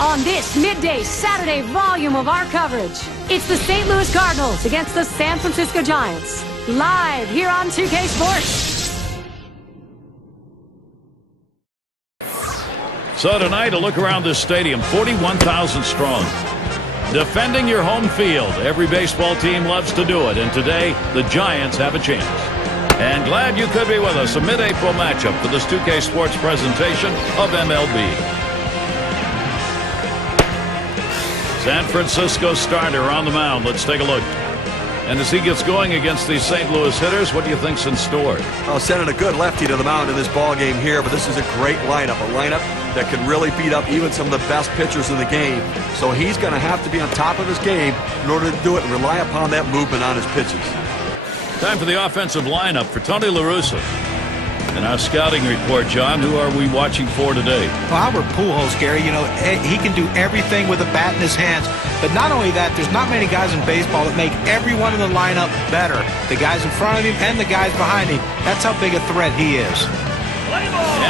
On this midday Saturday volume of our coverage, it's the St. Louis Cardinals against the San Francisco Giants. Live here on 2K Sports. So tonight, a look around this stadium, 41,000 strong. Defending your home field. Every baseball team loves to do it, and today, the Giants have a chance. And glad you could be with us. A mid-April matchup for this 2K Sports presentation of MLB. San Francisco starter on the mound. Let's take a look. And as he gets going against these St. Louis hitters, what do you think's in store? Well, sending a good lefty to the mound in this ball game here, but this is a great lineup. A lineup that can really beat up even some of the best pitchers in the game. So he's going to have to be on top of his game in order to do it and rely upon that movement on his pitches. Time for the offensive lineup for Tony La Russa. In our scouting report, John, who are we watching for today? Well, Albert Pujols, Gary, you know, he can do everything with a bat in his hands. But not only that, there's not many guys in baseball that make everyone in the lineup better. The guys in front of him and the guys behind him. That's how big a threat he is.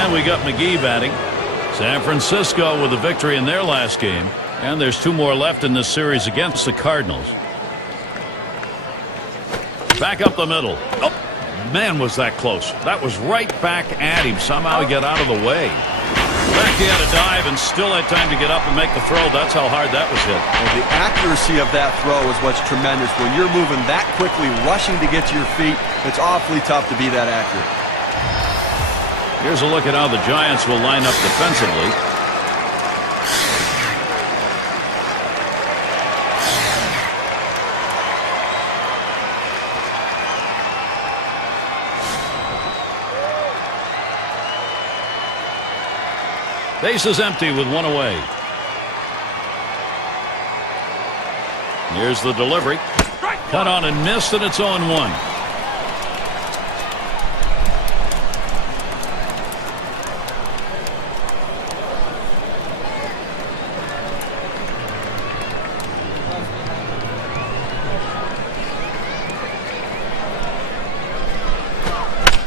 And we got McGee batting. San Francisco with a victory in their last game. And there's two more left in this series against the Cardinals. Back up the middle. Oh! Man, was that close. That was right back at him. Somehow he got out of the way. Back he had to dive and still had time to get up and make the throw. That's how hard that was hit. Well, the accuracy of that throw is what's tremendous. When you're moving that quickly, rushing to get to your feet, it's awfully tough to be that accurate. Here's a look at how the Giants will line up defensively. Base is empty with one away. Here's the delivery. Cut on and missed, and it's 0-1.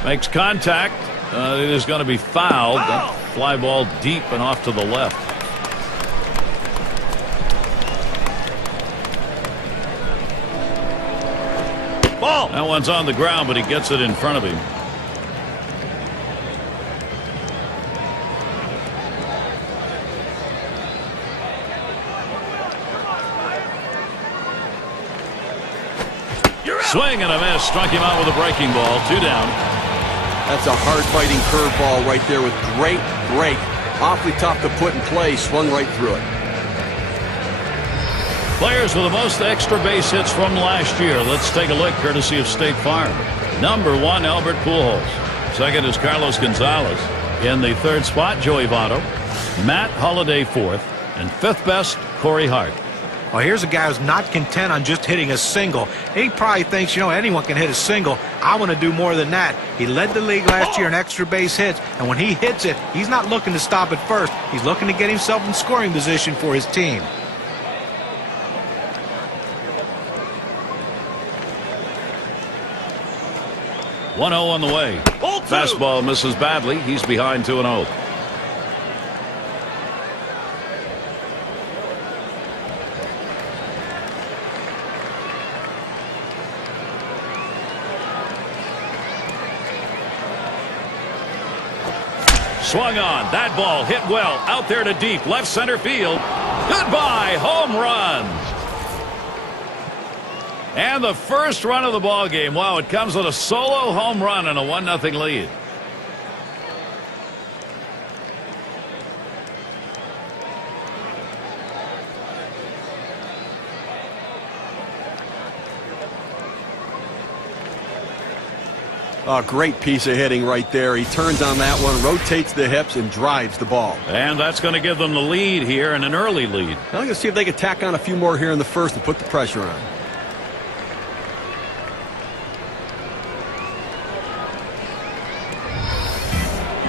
Makes contact. It is going to be fouled. That fly ball deep and off to the left. Ball. That one's on the ground, but he gets it in front of him. Swing and a miss. Struck him out with a breaking ball. 2 down. That's a hard-fighting curveball right there with great break. Awfully tough to put in play. Swung right through it. Players with the most extra base hits from last year. Let's take a look, courtesy of State Farm. Number 1, Albert Pujols. Second is Carlos Gonzalez. In the third spot, Joey Votto. Matt Holliday fourth. And fifth best, Corey Hart. Well, here's a guy who's not content on just hitting a single. He probably thinks, you know, anyone can hit a single. I want to do more than that. He led the league last year in extra base hits, and when he hits it, he's not looking to stop at first. He's looking to get himself in scoring position for his team. One 0 on the way. Fastball misses badly. He's behind 2-0. Swung on. That ball hit well. Out there to deep. Left center field. Goodbye. Home run. And the first run of the ball game. Wow, it comes with a solo home run and a 1-0 lead. A great piece of hitting right there. He turns on that one, rotates the hips, and drives the ball. And that's going to give them the lead here, and an early lead. Now I'm going to see if they can tack on a few more here in the first and put the pressure on.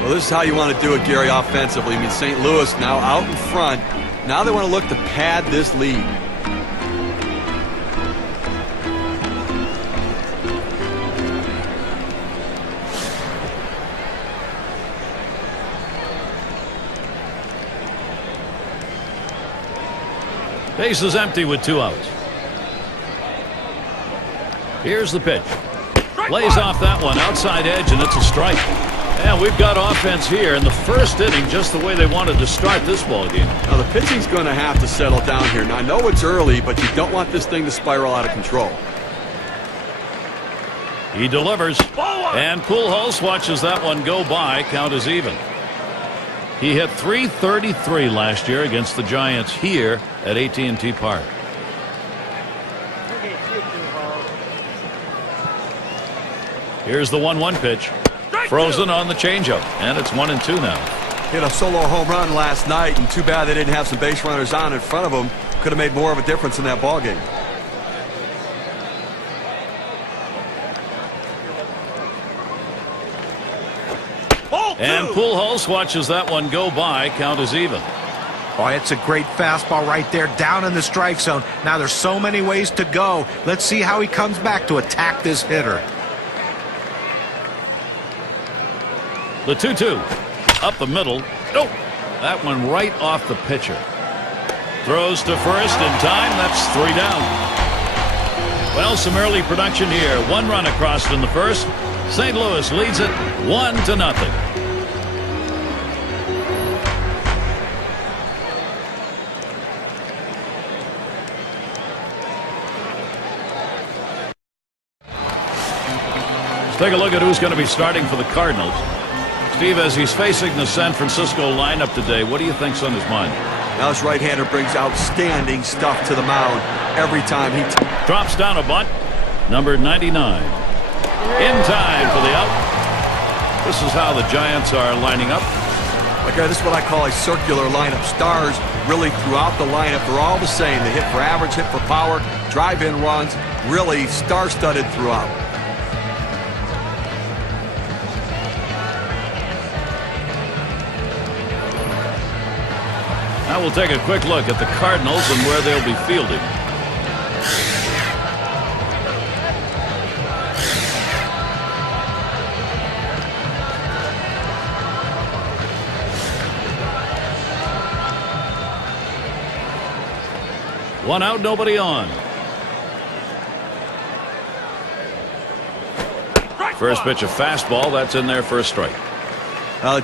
Well, this is how you want to do it, Gary, offensively. I mean, St. Louis now out in front. Now they want to look to pad this lead. Base is empty with 2 outs. Here's the pitch. Lays off that one outside edge, and it's a strike. And we've got offense here in the first inning, just the way they wanted to start this ball game. Now the pitching's going to have to settle down here. Now I know it's early, but you don't want this thing to spiral out of control. He delivers, and Pujols watches that one go by. Count is even. He hit .333 last year against the Giants here at AT&T Park. Here's the 1-1 pitch. Frozen on the changeup, and it's 1-2 now. Hit a solo home run last night, and too bad they didn't have some base runners on in front of him. Could have made more of a difference in that ball game. And Pujols watches that one go by. Count is even. Oh, it's a great fastball right there, down in the strike zone. Now there's so many ways to go. Let's see how he comes back to attack this hitter. The 2-2 up the middle. Nope. That one right off the pitcher. Throws to first in time. That's 3 down. Well, some early production here. 1 run across in the first. St. Louis leads it 1-0. Let's take a look at who's going to be starting for the Cardinals. Steve, as he's facing the San Francisco lineup today, what do you think's on his mind? Now this right-hander brings outstanding stuff to the mound every time he drops down a bunt. Number 99. In time for the out. This is how the Giants are lining up. Okay, this is what I call a circular lineup. Stars really throughout the lineup. They're all the same. They hit for average, hit for power, drive-in runs. Really star-studded throughout. Now we'll take a quick look at the Cardinals and where they'll be fielding. One out, nobody on. First pitch, a fastball. That's in there for a strike.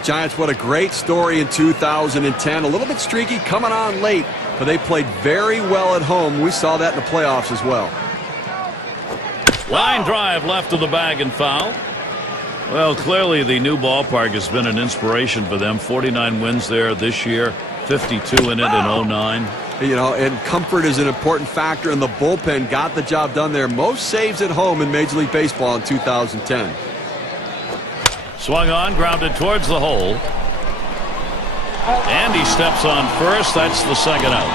Giants, what a great story in 2010. A little bit streaky coming on late, but they played very well at home. We saw that in the playoffs as well. Line drive left of the bag and foul. Well, clearly the new ballpark has been an inspiration for them. 49 wins there this year, 52 in it in 09. You know, and comfort is an important factor, and the bullpen got the job done there. Most saves at home in Major League Baseball in 2010. Swung on, grounded towards the hole. And he steps on first. That's the second out.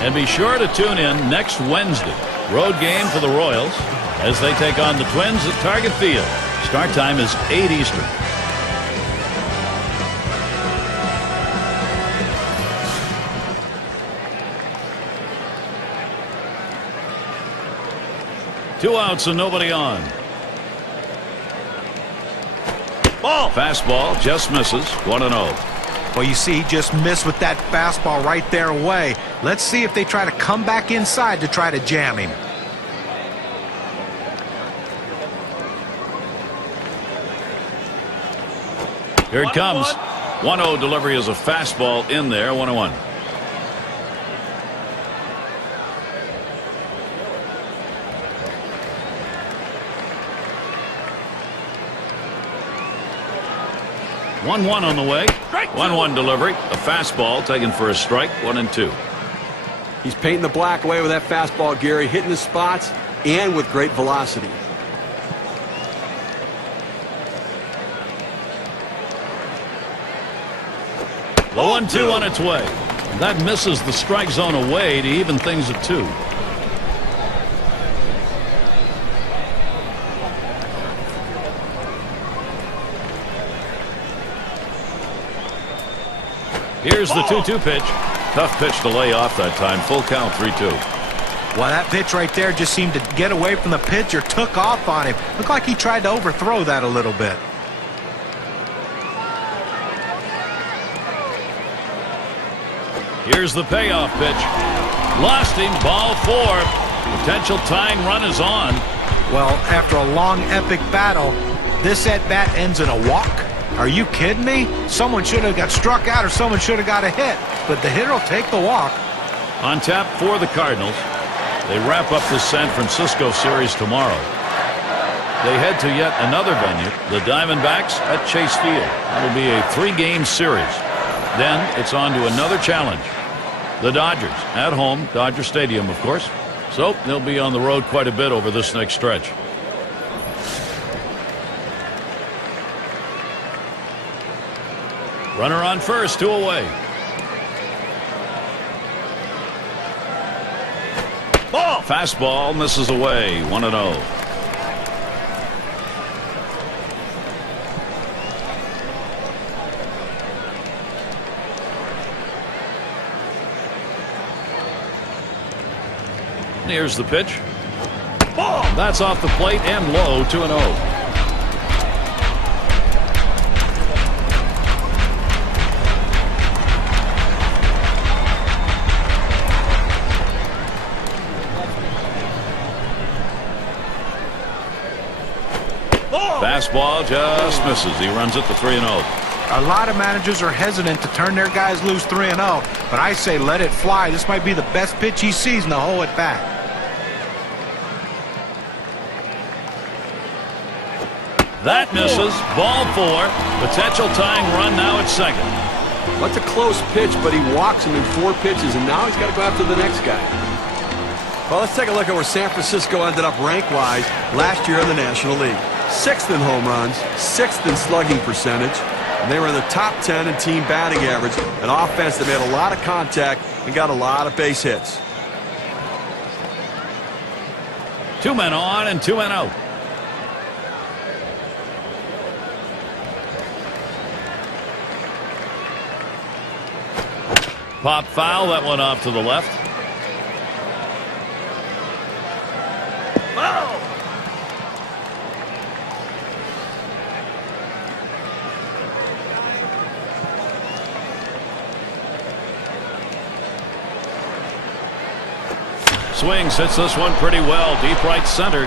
And be sure to tune in next Wednesday. Road game for the Royals as they take on the Twins at Target Field. Start time is 8 Eastern. Two outs and nobody on. Ball. Fastball just misses. 1-0. Well, you see, he just missed with that fastball right there away. Let's see if they try to come back inside to try to jam him. Here it comes. 1-0 delivery is a fastball in there. 1-1. On the way. 1-1 delivery. A fastball taken for a strike. 1-2. He's painting the black away with that fastball, Gary, hitting the spots and with great velocity. The 1-2 on its way. That misses the strike zone away to even things at 2. Here's the 2-2 pitch. Tough pitch to lay off that time. Full count, 3-2. Well, that pitch right there just seemed to get away from the pitcher, took off on him. Looked like he tried to overthrow that a little bit. Here's the payoff pitch. Lost him, ball 4. Potential tying run is on. Well, after a long, epic battle, this at-bat ends in a walk? Are you kidding me? Someone should have got struck out or someone should have got a hit. But the hitter will take the walk. On tap for the Cardinals. They wrap up this San Francisco series tomorrow. They head to yet another venue, the Diamondbacks at Chase Field. It'll be a 3-game series. Then it's on to another challenge. The Dodgers at home, Dodger Stadium, of course. So they'll be on the road quite a bit over this next stretch. Runner on first, 2 away. Ball. Fastball misses away, 1-0. Here's the pitch. Ball. That's off the plate and low, 2-0. Fastball just misses. He runs it to 3-0. A lot of managers are hesitant to turn their guys loose 3-0, but I say let it fly. This might be the best pitch he sees in the whole at bat. That misses. Ball 4. Potential tying run now at second. That's a close pitch, but he walks him in 4 pitches, and now he's got to go after the next guy. Well, let's take a look at where San Francisco ended up rank-wise last year in the National League. 6th in home runs, 6th in slugging percentage, and they were in the top 10 in team batting average. An offense that made a lot of contact and got a lot of base hits. 2 men on and 2 men out. Pop foul, that one off to the left. Oh! Swings, hits this one pretty well, deep right center.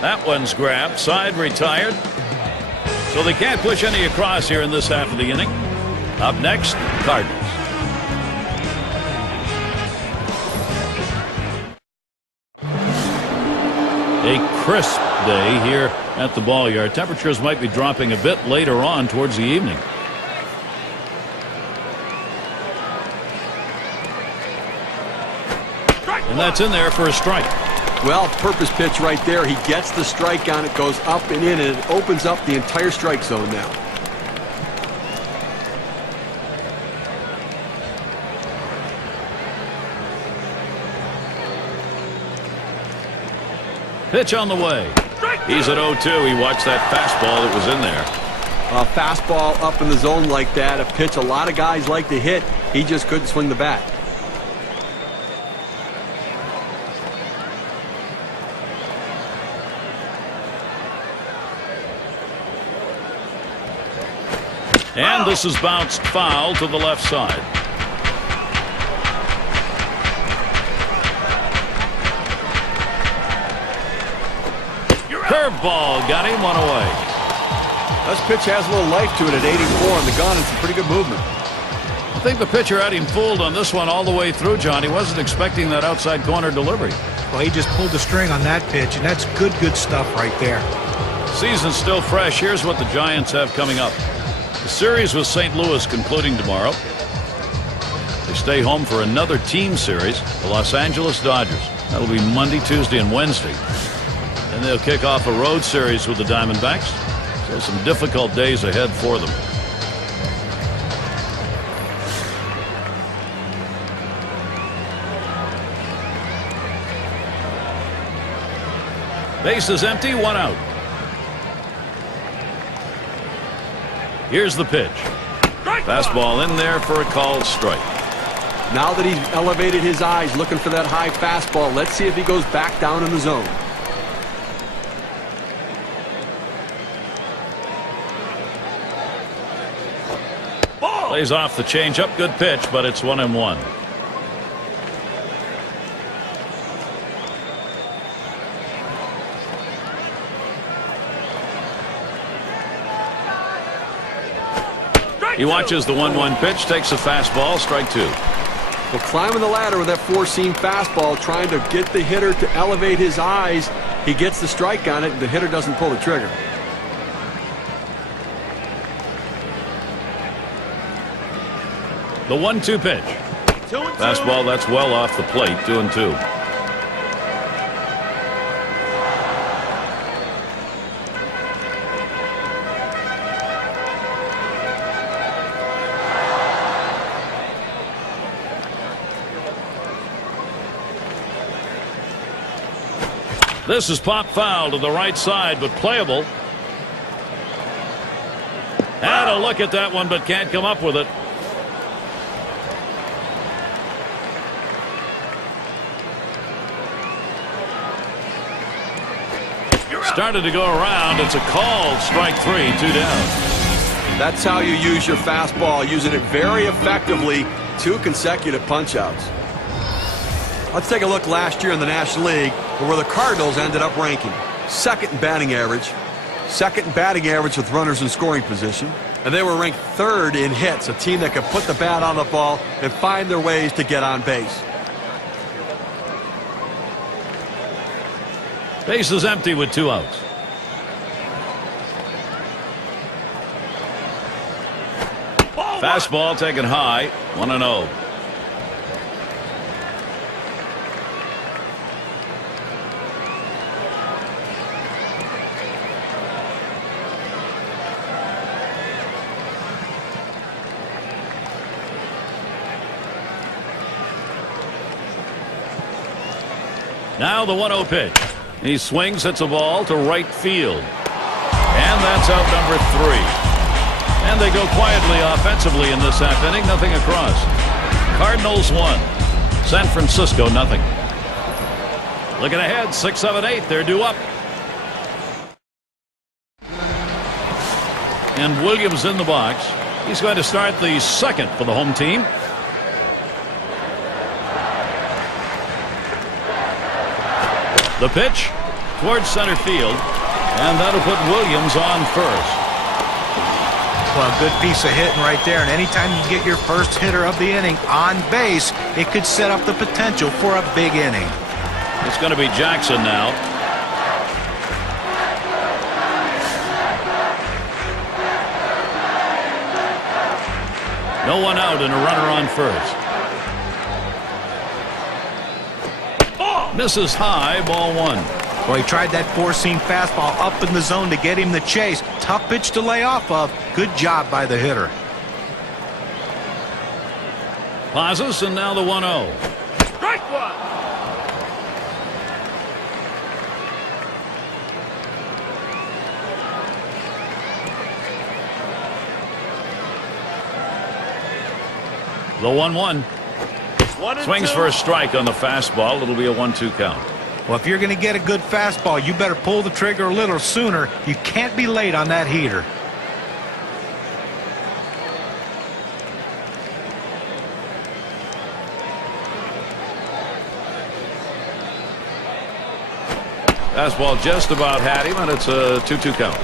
That one's grabbed, side retired. So they can't push any across here in this half of the inning. Up next, Cardinals. A crisp day here at the ball yard. Temperatures might be dropping a bit later on towards the evening. And that's in there for a strike. Well, purpose pitch right there. He gets the strike on it, goes up and in, and it opens up the entire strike zone now. Pitch on the way. He's at 0-2. He watched that fastball that was in there. A fastball up in the zone like that, a pitch a lot of guys like to hit. He just couldn't swing the bat. And this is bounced foul to the left side. Curveball got him, 1 away. This pitch has a little life to it at 84 on the gun. It's some pretty good movement. I think the pitcher had him fooled on this one all the way through, John. He wasn't expecting that outside corner delivery. Well, he just pulled the string on that pitch, and that's good stuff right there. Season's still fresh. Here's what the Giants have coming up. The series with St. Louis concluding tomorrow. They stay home for another team series, the Los Angeles Dodgers. That'll be Monday, Tuesday, and Wednesday. And they'll kick off a road series with the Diamondbacks. So some difficult days ahead for them. Base is empty, 1 out. Here's the pitch. Fastball in there for a called strike. Now that he's elevated his eyes looking for that high fastball, let's see if he goes back down in the zone. Lays off the changeup. Good pitch, but it's 1-1. He watches the 1-1 pitch, takes a fastball, strike 2. Well, climbing the ladder with that four-seam fastball, trying to get the hitter to elevate his eyes. He gets the strike on it, and the hitter doesn't pull the trigger. The 1-2 pitch. Fastball that's well off the plate, 2-2. This is pop foul to the right side, but playable. Had a look at that one, but can't come up with it. Started to go around. It's a called strike 3, 2 down. That's how you use your fastball, using it very effectively. 2 consecutive punch-outs. Let's take a look last year in the National League, where the Cardinals ended up ranking second in batting average, second in batting average with runners in scoring position, and they were ranked third in hits, a team that could put the bat on the ball and find their ways to get on base. Base is empty with 2 outs. Fastball taken high, 1-0. Now the 1-0 pitch. He swings, hits a ball to right field. And that's out number 3. And they go quietly offensively in this half inning. Nothing across. Cardinals 1. San Francisco nothing. Looking ahead, 6, 7, 8. They're due up. And Williams in the box. He's going to start the second for the home team. The pitch towards center field, and that'll put Williams on first. Well, a good piece of hitting right there, and anytime you get your first hitter of the inning on base, it could set up the potential for a big inning. It's going to be Jackson now. No one out and a runner on first. Misses high, ball 1. Well, he tried that four-seam fastball up in the zone to get him the chase. Tough pitch to lay off of. Good job by the hitter. Pauses, and now the 1-0. Strike 1. The 1-1. Swings for a strike on the fastball. It'll be a 1-2 count. Well, if you're going to get a good fastball, you better pull the trigger a little sooner. You can't be late on that heater. Fastball just about had him, and it's a 2-2 count.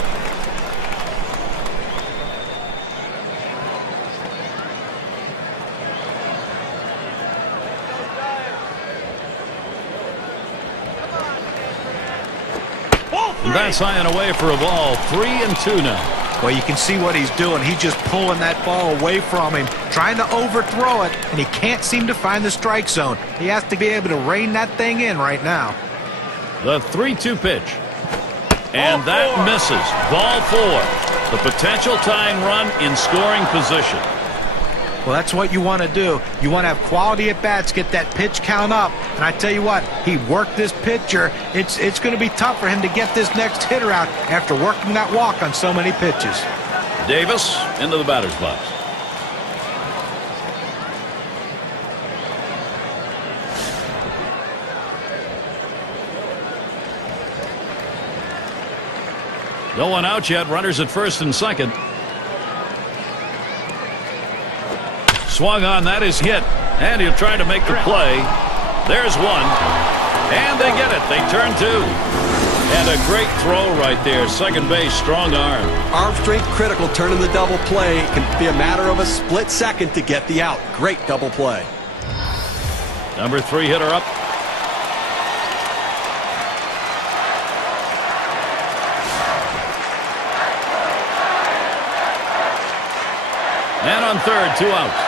That's high and away for a ball. 3-2 now. Well, you can see what he's doing. He's just pulling that ball away from him, trying to overthrow it, and he can't seem to find the strike zone. He has to be able to rein that thing in right now. The 3-2 pitch. And that misses. Ball 4. The potential tying run in scoring position. Well, that's what you want to do. You want to have quality at bats, get that pitch count up. And I tell you what, he worked this pitcher. It's going to be tough for him to get this next hitter out after working that walk on so many pitches. Davis into the batter's box. No one out yet. Runners at first and second. Swung on, that is hit. And he'll try to make the play. There's one. And they get it. They turn two. And a great throw right there. Second base, strong arm. Arm strength critical, turning the double play. It can be a matter of a split second to get the out. Great double play. Number 3 hitter up. And on third, 2 outs.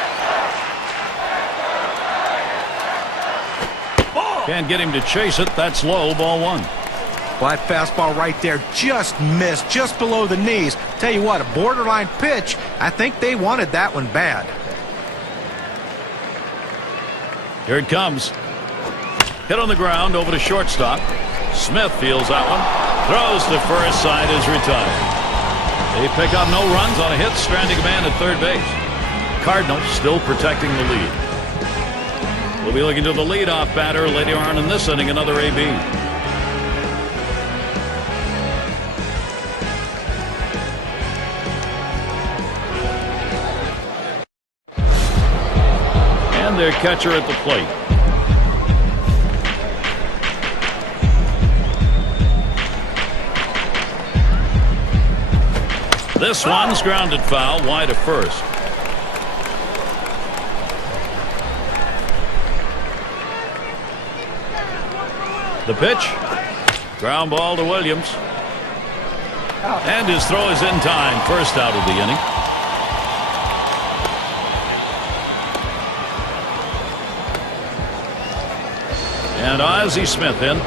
Can't get him to chase it. That's low, ball 1. Well, that fastball right there just missed, just below the knees. Tell you what, a borderline pitch. I think they wanted that one bad. Here it comes. Hit on the ground over to shortstop. Smith fields that one. Throws to first, side is retired. They pick up no runs on a hit, stranding a man at third base. Cardinals still protecting the lead. We'll be looking to the leadoff batter later on in this inning, another AB. And their catcher at the plate. This one's grounded foul, wide of first. The pitch. Ground ball to Williams. And his throw is in time. First out of the inning. And Ozzie Smith in.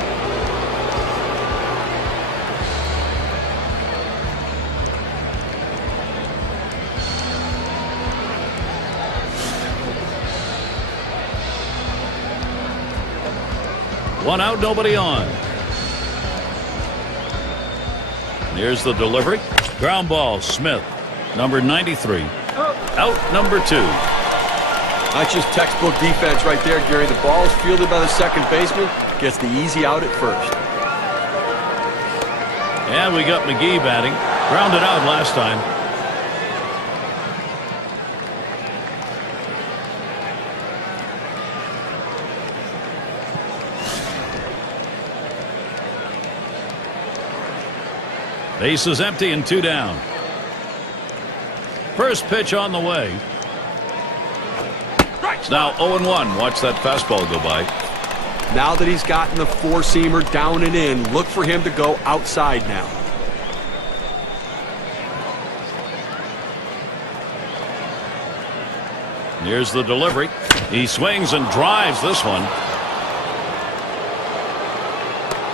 One out, nobody on. Here's the delivery. Ground ball, Smith, number 93. Out number 2. That's just textbook defense right there, Gary. The ball is fielded by the second baseman. Gets the easy out at first. And we got McGee batting. Grounded out last time. Base is empty and 2 down. First pitch on the way. It's now 0-1. Watch that fastball go by. Now that he's gotten the four-seamer down and in, look for him to go outside now. Here's the delivery. He swings and drives this one.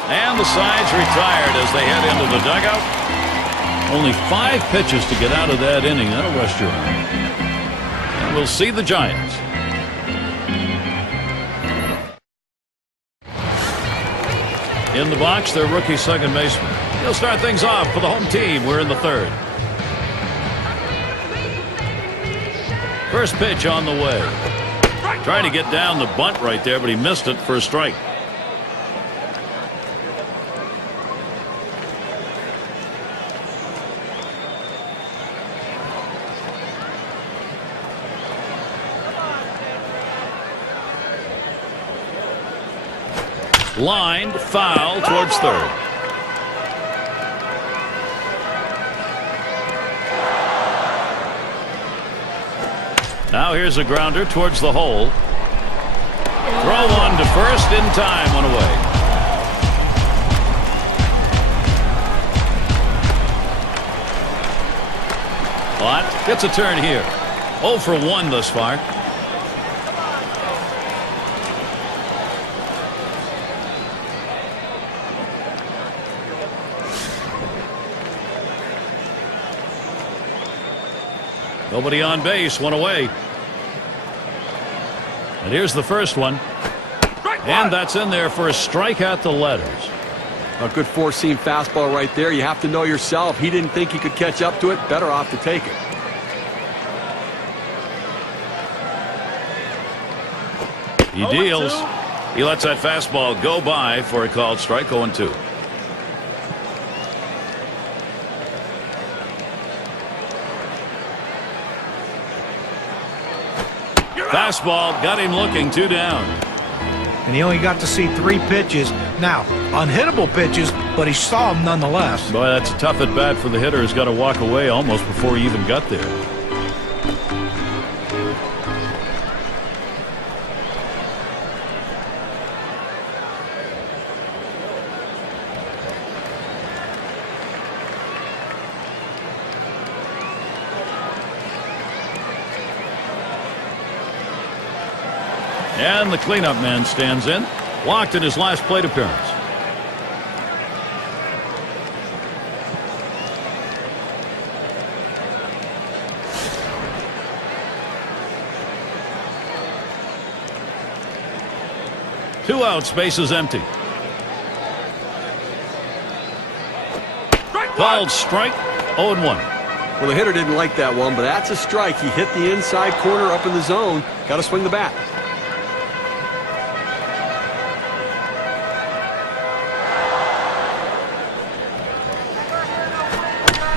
And the side's retired as they head into the dugout. Only 5 pitches to get out of that inning. That'll rest your arm. And we'll see the Giants. In the box, their rookie second baseman. He'll start things off for the home team. We're in the third. First pitch on the way. Trying to get down the bunt right there, but he missed it for a strike. Lined foul towards third. Now here's a grounder towards the hole. Throw one to first in time, one away. Ott gets a turn here. 0 for 1 thus far. Nobody on base, one away. And here's the first one. And that's in there for a strike at the letters. A good four-seam fastball right there. You have to know yourself. He didn't think he could catch up to it. Better off to take it. He deals. He lets that fastball go by for a called strike. 0-2. Fastball got him looking, 2 down. And he only got to see 3 pitches. Now, unhittable pitches, but he saw them nonetheless. Boy, that's a tough at bat for the hitter who's got to walk away almost before he even got there. And the cleanup man stands in. Walked in his last plate appearance. Two outs, base is empty. Called strike, 0-1. Well, the hitter didn't like that one, but that's a strike. He hit the inside corner up in the zone. Got to swing the bat.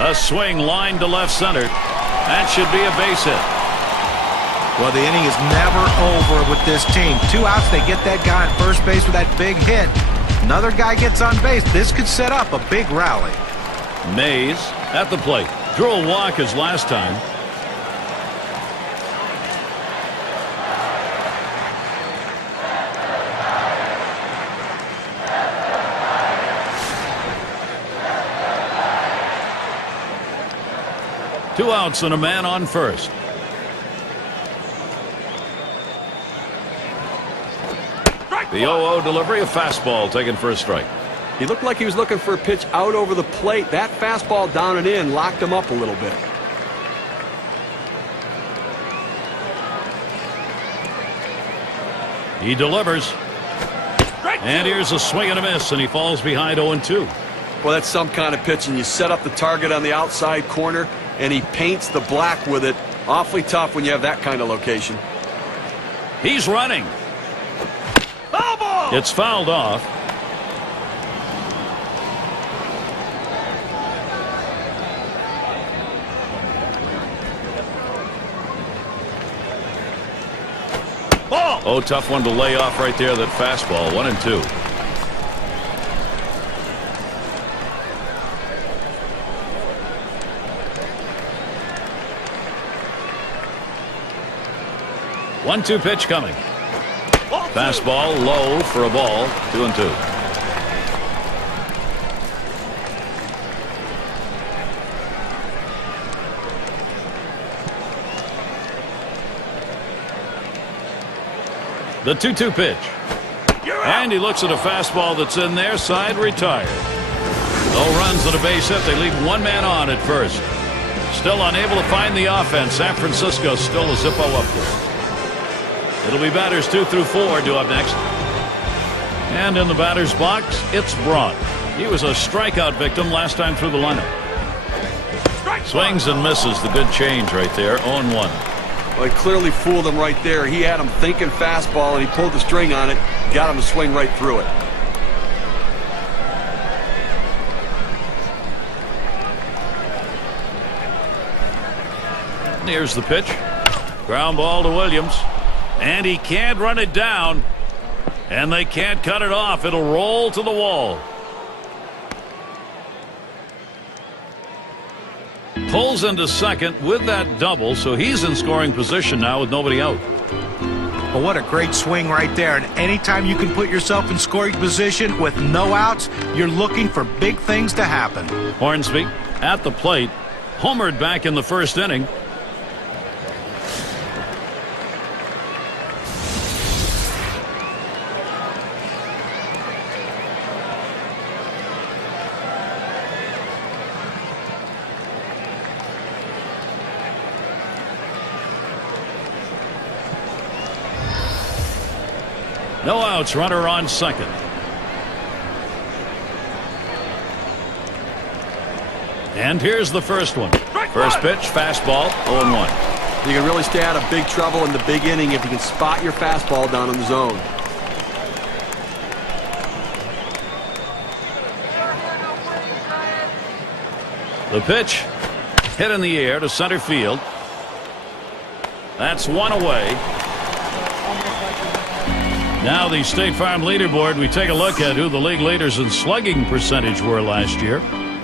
A swing line to left center. That should be a base hit. Well, the inning is never over with this team. 2 outs, they get that guy on first base with that big hit. Another guy gets on base. This could set up a big rally. Mays at the plate. Drew a walk his last time. Two outs and a man on first. The 0-0 delivery, a fastball taken for a strike. He looked like he was looking for a pitch out over the plate. That fastball down and in locked him up a little bit. He delivers. And here's a swing and a miss, and he falls behind 0-2. Well, that's some kind of pitch, and you set up the target on the outside corner, and he paints the black with it. Awfully tough when you have that kind of location. He's running. It's fouled off. Oh, tough one to lay off right there, that fastball. 1-2. One-two pitch coming. Fastball low for a ball. 2-2. The 2-2 pitch. And he looks at a fastball that's in there. Side retired. No runs and a base hit. They leave one man on at first. Still unable to find the offense. San Francisco still a Zippo up there. It'll be batters 2 through 4 due up next. And in the batter's box, it's Braun. He was a strikeout victim last time through the lineup. Swings and misses. The good change right there. 0-1. Well, he clearly fooled him right there. He had him thinking fastball, and he pulled the string on it. Got him to swing right through it. Here's the pitch. Ground ball to Williams. And he can't run it down. And they can't cut it off. It'll roll to the wall. Pulls into second with that double, so he's in scoring position now with nobody out. Well, what a great swing right there. And anytime you can put yourself in scoring position with no outs, you're looking for big things to happen. Hornsby at the plate. Homered back in the first inning. No outs, runner on second. And here's the first one. First pitch, fastball, 0-1. You can really stay out of big trouble in the big inning if you can spot your fastball down in the zone. The pitch hit in the air to center field. That's one away. Now the State Farm leaderboard, we take a look at who the league leaders in slugging percentage were last year.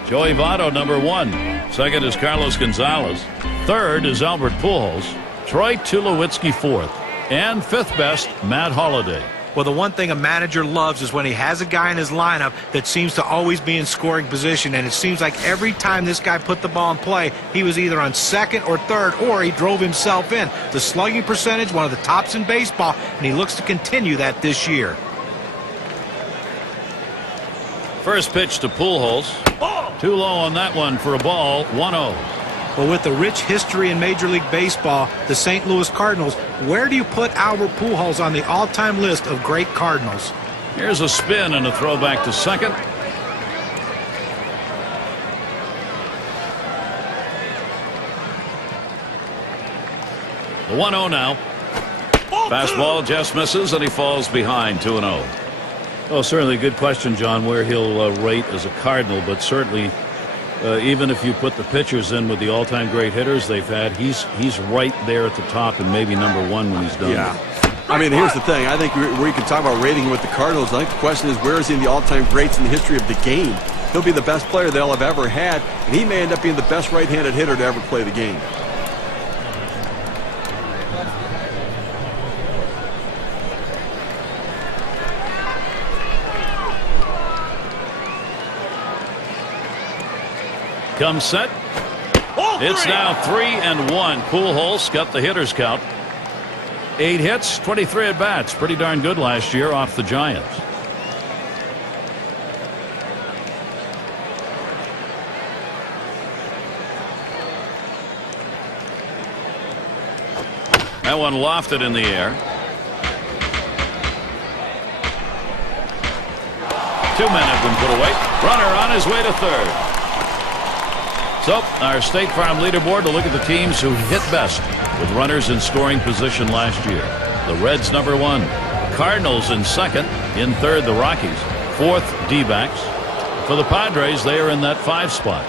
Joey Votto, number 1. Second is Carlos Gonzalez. Third is Albert Pujols. Troy Tulowitzki, 4th. And 5th best, Matt Holliday. Well, the one thing a manager loves is when he has a guy in his lineup that seems to always be in scoring position, and it seems like every time this guy put the ball in play, he was either on second or third, or he drove himself in. The slugging percentage, one of the tops in baseball, and he looks to continue that this year. First pitch to Pujols. Too low on that one for a ball, 1-0. Well, with the rich history in Major League Baseball, the St. Louis Cardinals, where do you put Albert Pujols on the all-time list of great Cardinals? Here's a spin and a throw back to second. The 1-0 now. Fastball just misses, and he falls behind 2-0. Oh, certainly a good question, John, where he'll rate as a Cardinal, but certainly even if you put the pitchers in with the all-time great hitters they've had, he's right there at the top and maybe number 1 when he's done. Yeah. I mean, here's the thing. I think we can talk about rating with the Cardinals. I think the question is, where is he in the all-time greats in the history of the game? He'll be the best player they'll have ever had, and he may end up being the best right-handed hitter to ever play the game. Comes set. It's now 3-1. Pujols got the hitter's count. 8 hits, 23 at bats. Pretty darn good last year off the Giants. That one lofted in the air. 2 men have been put away. Runner on his way to third. So, our State Farm leaderboard to look at the teams who hit best with runners in scoring position last year. The Reds, number 1. Cardinals in second. In third, the Rockies. Fourth, D-backs. For the Padres, they are in that 5 spot.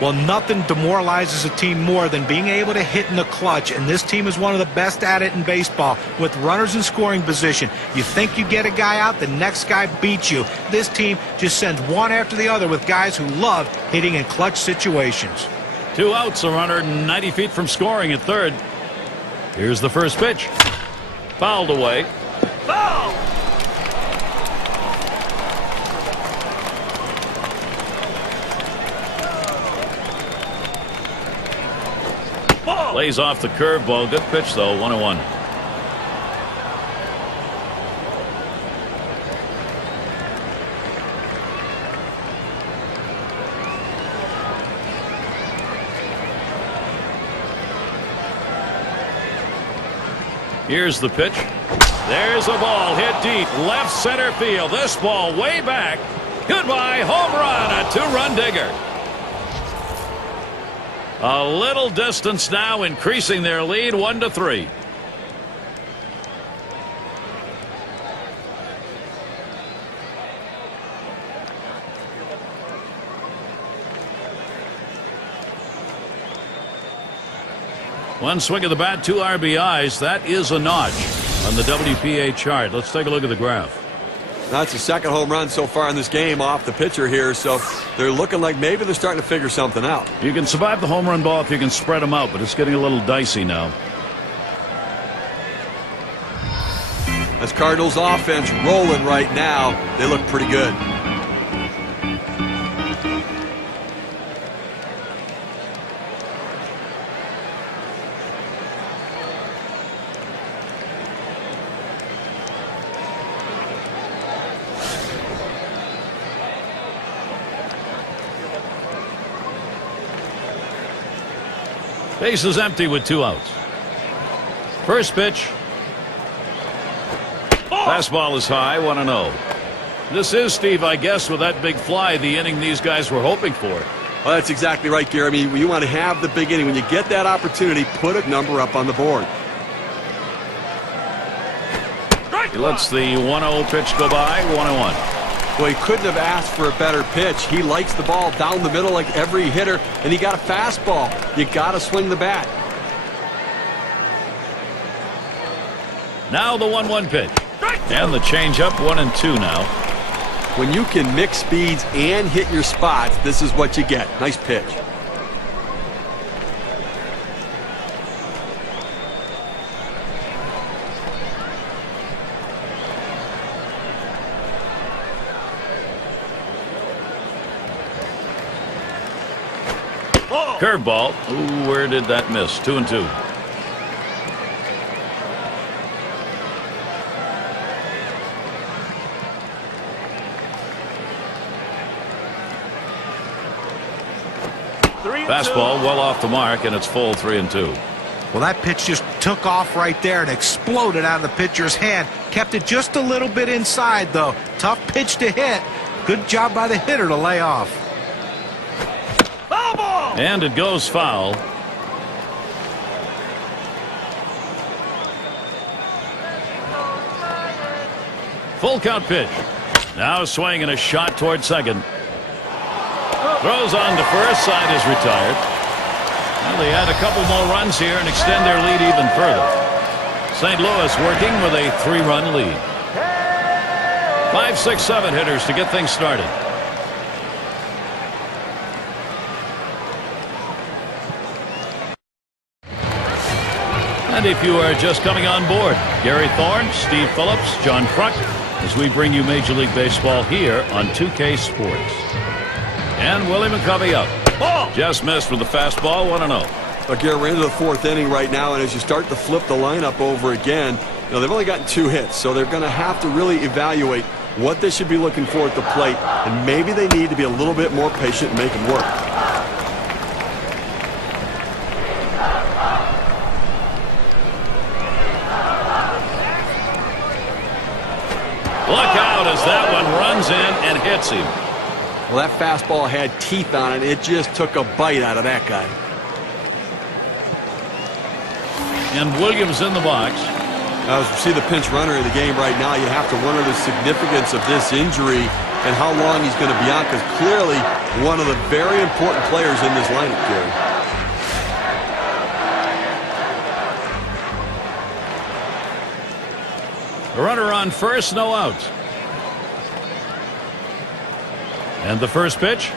Well, nothing demoralizes a team more than being able to hit in the clutch, and this team is one of the best at it in baseball. With runners in scoring position, you think you get a guy out, the next guy beats you. This team just sends one after the other with guys who love hitting in clutch situations. 2 outs, a runner 90 feet from scoring at third. Here's the first pitch. Fouled away. Foul! Lays off the curveball. Good pitch, though. 1-1. Here's the pitch. There's a ball hit deep. Left center field. This ball way back. Goodbye. Home run. A 2-run digger. A little distance now, increasing their lead 1-3. One swing of the bat, 2 RBIs. That is a notch on the WPA chart. Let's take a look at the graph. That's the second home run so far in this game off the pitcher here, so they're looking like maybe they're starting to figure something out. You can survive the home run ball if you can spread them out, but it's getting a little dicey now. As Cardinals offense rolling right now, they look pretty good. Base is empty with 2 outs. First pitch. Fastball is high, 1-0. This is, Steve, I guess, with that big fly, the inning these guys were hoping for. Well, that's exactly right, Gary. I mean, you want to have the big inning. When you get that opportunity, put a number up on the board. He lets the 1-0 pitch go by, 1-1. Well, he couldn't have asked for a better pitch. He likes the ball down the middle like every hitter, and he got a fastball. You got to swing the bat. Now the 1-1 pitch. And the changeup, 1-2 now. When you can mix speeds and hit your spots, this is what you get. Nice pitch. Curveball. Ooh, where did that miss? 2-2. Fastball well off the mark, and it's full 3-2. Well, that pitch just took off right there and exploded out of the pitcher's hand. Kept it just a little bit inside, though. Tough pitch to hit. Good job by the hitter to lay off. And it goes foul. Full count pitch. Now swinging a shot toward second. Throws on to first. Side is retired. Well, they add a couple more runs here and extend their lead even further. St. Louis working with a 3-run lead. 5, 6, 7 hitters to get things started. And if you are just coming on board, Gary Thorne, Steve Phillips, John Kruk, as we bring you Major League Baseball here on 2K Sports. And Willie McCovey up. Just missed with the fastball, 1-0. But Gary, we're into the 4th inning right now, and as you start to flip the lineup over again, you know, they've only gotten 2 hits, so they're going to have to really evaluate what they should be looking for at the plate, and maybe they need to be a little bit more patient and make it work. Look out as that one runs in and hits him. Well, that fastball had teeth on it. It just took a bite out of that guy. And Williams in the box. As you see the pinch runner in the game right now, you have to wonder the significance of this injury and how long he's going to be out, because clearly one of the very important players in this lineup, Gary. A runner on first, no outs. And the first pitch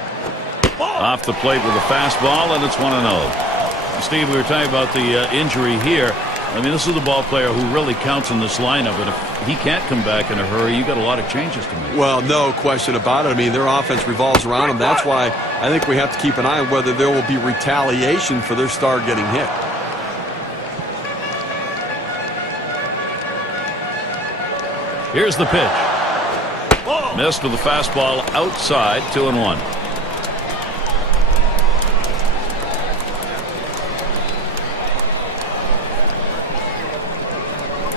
off the plate with a fastball, and it's 1-0. Steve, we were talking about the injury here. I mean, this is the ball player who really counts in this lineup, and if he can't come back in a hurry, you got a lot of changes to make. Well, no question about it. I mean, their offense revolves around him. That's why I think we have to keep an eye on whether there will be retaliation for their star getting hit. Here's the pitch. Missed with the fastball outside, 2-1.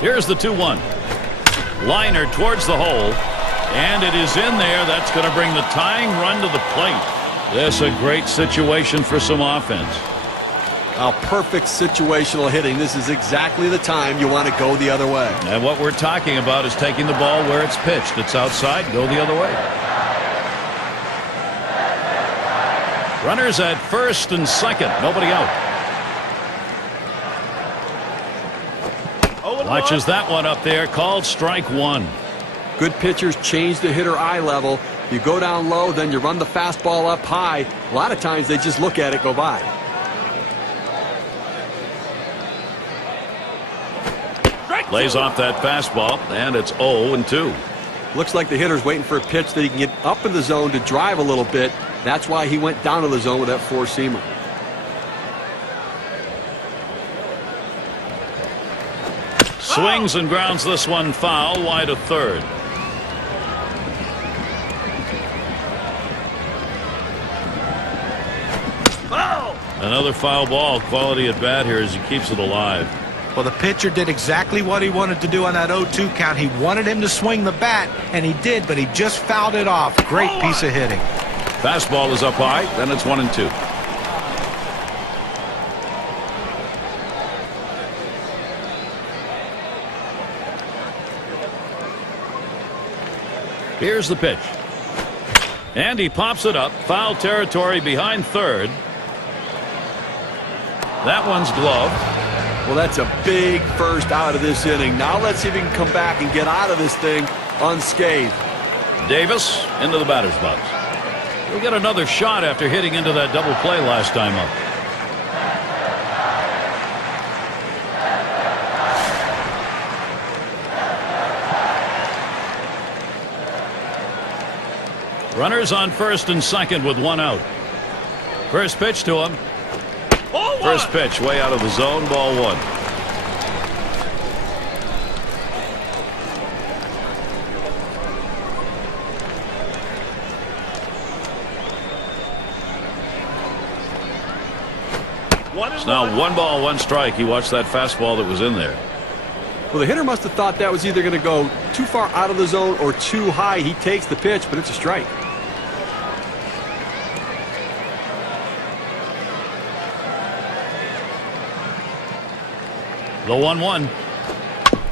Here's the 2-1. Liner towards the hole, and it is in there. That's going to bring the tying run to the plate. This is a great situation for some offense. Perfect situational hitting. This is exactly the time you want to go the other way. And what we're talking about is taking the ball where it's pitched. It's outside, go the other way. Runners at first and second, nobody out. Watches that one up there, called strike one. Good pitchers change the hitter eye level. You go down low, then you run the fastball up high. A lot of times they just look at it go by. Lays off that fastball, and it's 0-2. Looks like the hitter's waiting for a pitch that he can get up in the zone to drive a little bit. That's why he went down to the zone with that four-seamer. Swings and grounds this one foul, wide of third. Another foul ball. Quality at bat here as he keeps it alive. Well, the pitcher did exactly what he wanted to do on that 0-2 count. He wanted him to swing the bat, and he did, but he just fouled it off. Great piece of hitting. Fastball is up high, then it's 1-2. Here's the pitch. And he pops it up. Foul territory behind third. That one's gloved. Well, that's a big first out of this inning. Now let's see if he can come back and get out of this thing unscathed. Davis into the batter's box. He'll get another shot after hitting into that double play last time up. Runners on first and second with one out. First pitch to him. First pitch way out of the zone, ball one. It's now 1 ball, 1 strike. He watched that fastball that was in there. Well, the hitter must have thought that was either going to go too far out of the zone or too high. He takes the pitch, but it's a strike. The 1-1.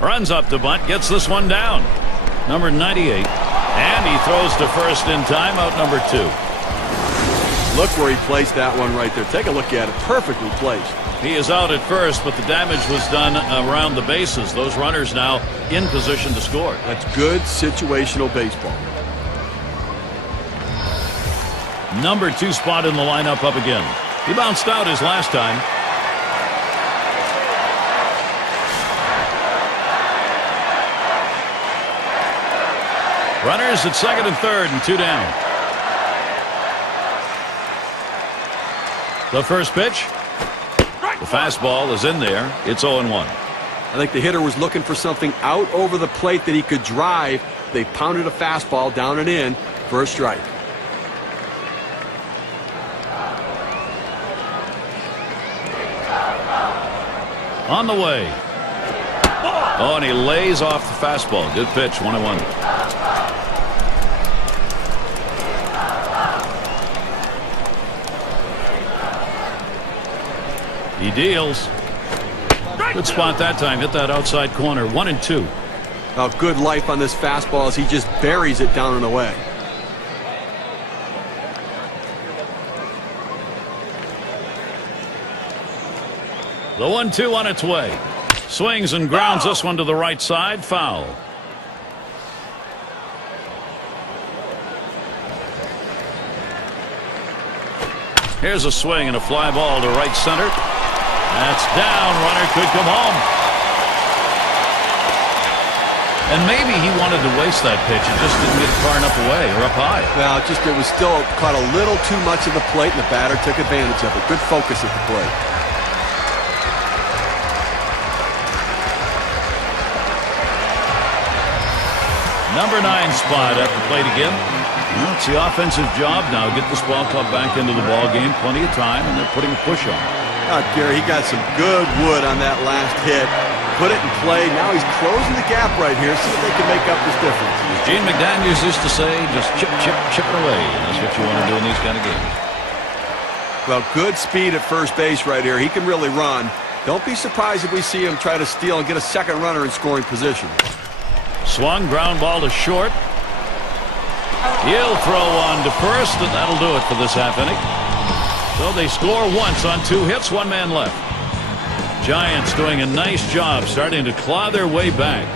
Runs up to bunt, gets this one down. Number 98. And he throws to first in time, out number 2. Look where he placed that one right there. Take a look at it. Perfectly placed. He is out at first, but the damage was done around the bases. Those runners now in position to score. That's good situational baseball. Number 2 spot in the lineup up again. He bounced out his last time. Runners at second and third and 2 down. The first pitch. The fastball is in there. It's 0-1. I think the hitter was looking for something out over the plate that he could drive. They pounded a fastball down and in for a strike. On the way. Oh, and he lays off the fastball. Good pitch, 1-1. He deals. Good spot that time. Hit that outside corner. 1-2. Oh, good life on this fastball as he just buries it down and away. The 1-2 on its way. Swings and grounds this one to the right side. Foul. Here's a swing and a fly ball to right center. That's down. Runner could come home. And maybe he wanted to waste that pitch. It just didn't get far enough away or up high. Well, it was still caught a little too much of the plate, and the batter took advantage of it. Good focus at the plate. Number 9 spot at the plate again. Well, it's the offensive job now. Get this ball club back into the ball game. Plenty of time, and they're putting a push on. Gary, he got some good wood on that last hit. Put it in play. Now he's closing the gap right here. See if they can make up this difference. As Gene McDaniels used to say, just chip, chip, chip it away. And that's what you want to do in these kind of games. Well, good speed at first base right here. He can really run. Don't be surprised if we see him try to steal and get a second runner in scoring position. Swung, ground ball to short. He'll throw on to first, and that'll do it for this half inning. So they score once on 2 hits, 1 man left. Giants doing a nice job starting to claw their way back.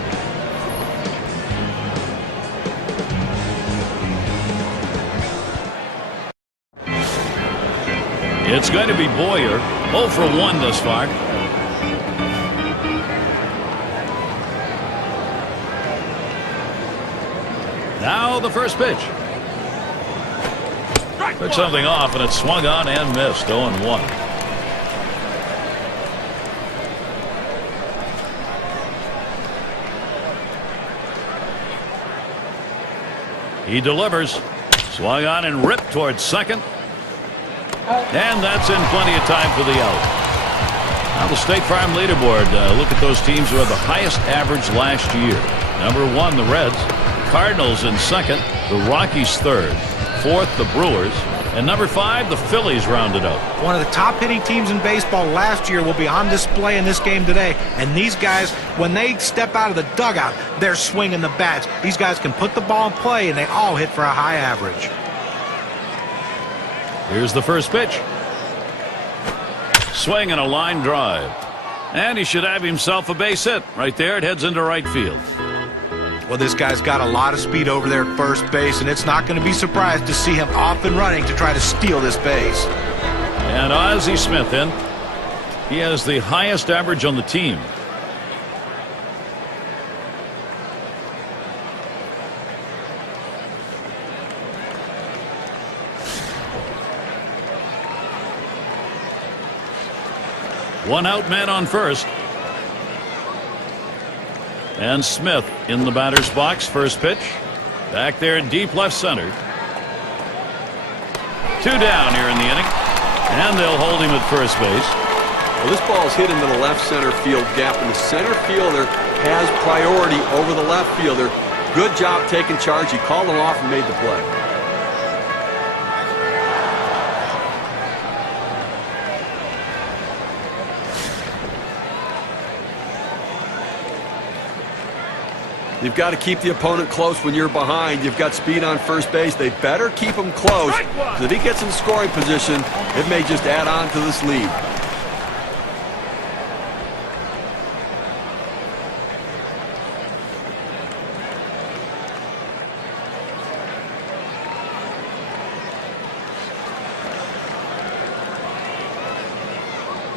It's going to be Boyer, 0 for 1 thus far. Now the first pitch. Took something off, and it swung on and missed. 0-1. He delivers. Swung on and ripped towards second. And that's in plenty of time for the out. Now the State Farm leaderboard. Look at those teams who had the highest average last year. Number 1, the Reds. Cardinals in second. The Rockies third. 4th, the Brewers. And number 5, the Phillies rounded up. One of the top hitting teams in baseball last year will be on display in this game today. And these guys, when they step out of the dugout, they're swinging the bats. These guys can put the ball in play, and they all hit for a high average. Here's the first pitch. Swing and a line drive. And he should have himself a base hit. Right there, it heads into right field. Well, this guy's got a lot of speed over there at first base, and it's not going to be surprised to see him off and running to try to steal this base. And Ozzie Smith in. He has the highest average on the team. One out, man on first. And Smith in the batter's box. First pitch. Back there in deep left center. 2 down here in the inning. And they'll hold him at first base. Well, this ball is hit into the left center field gap, and the center fielder has priority over the left fielder. Good job taking charge. He called him off and made the play. You've got to keep the opponent close when you're behind. You've got speed on first base. They better keep him close. If he gets in scoring position, it may just add on to this lead.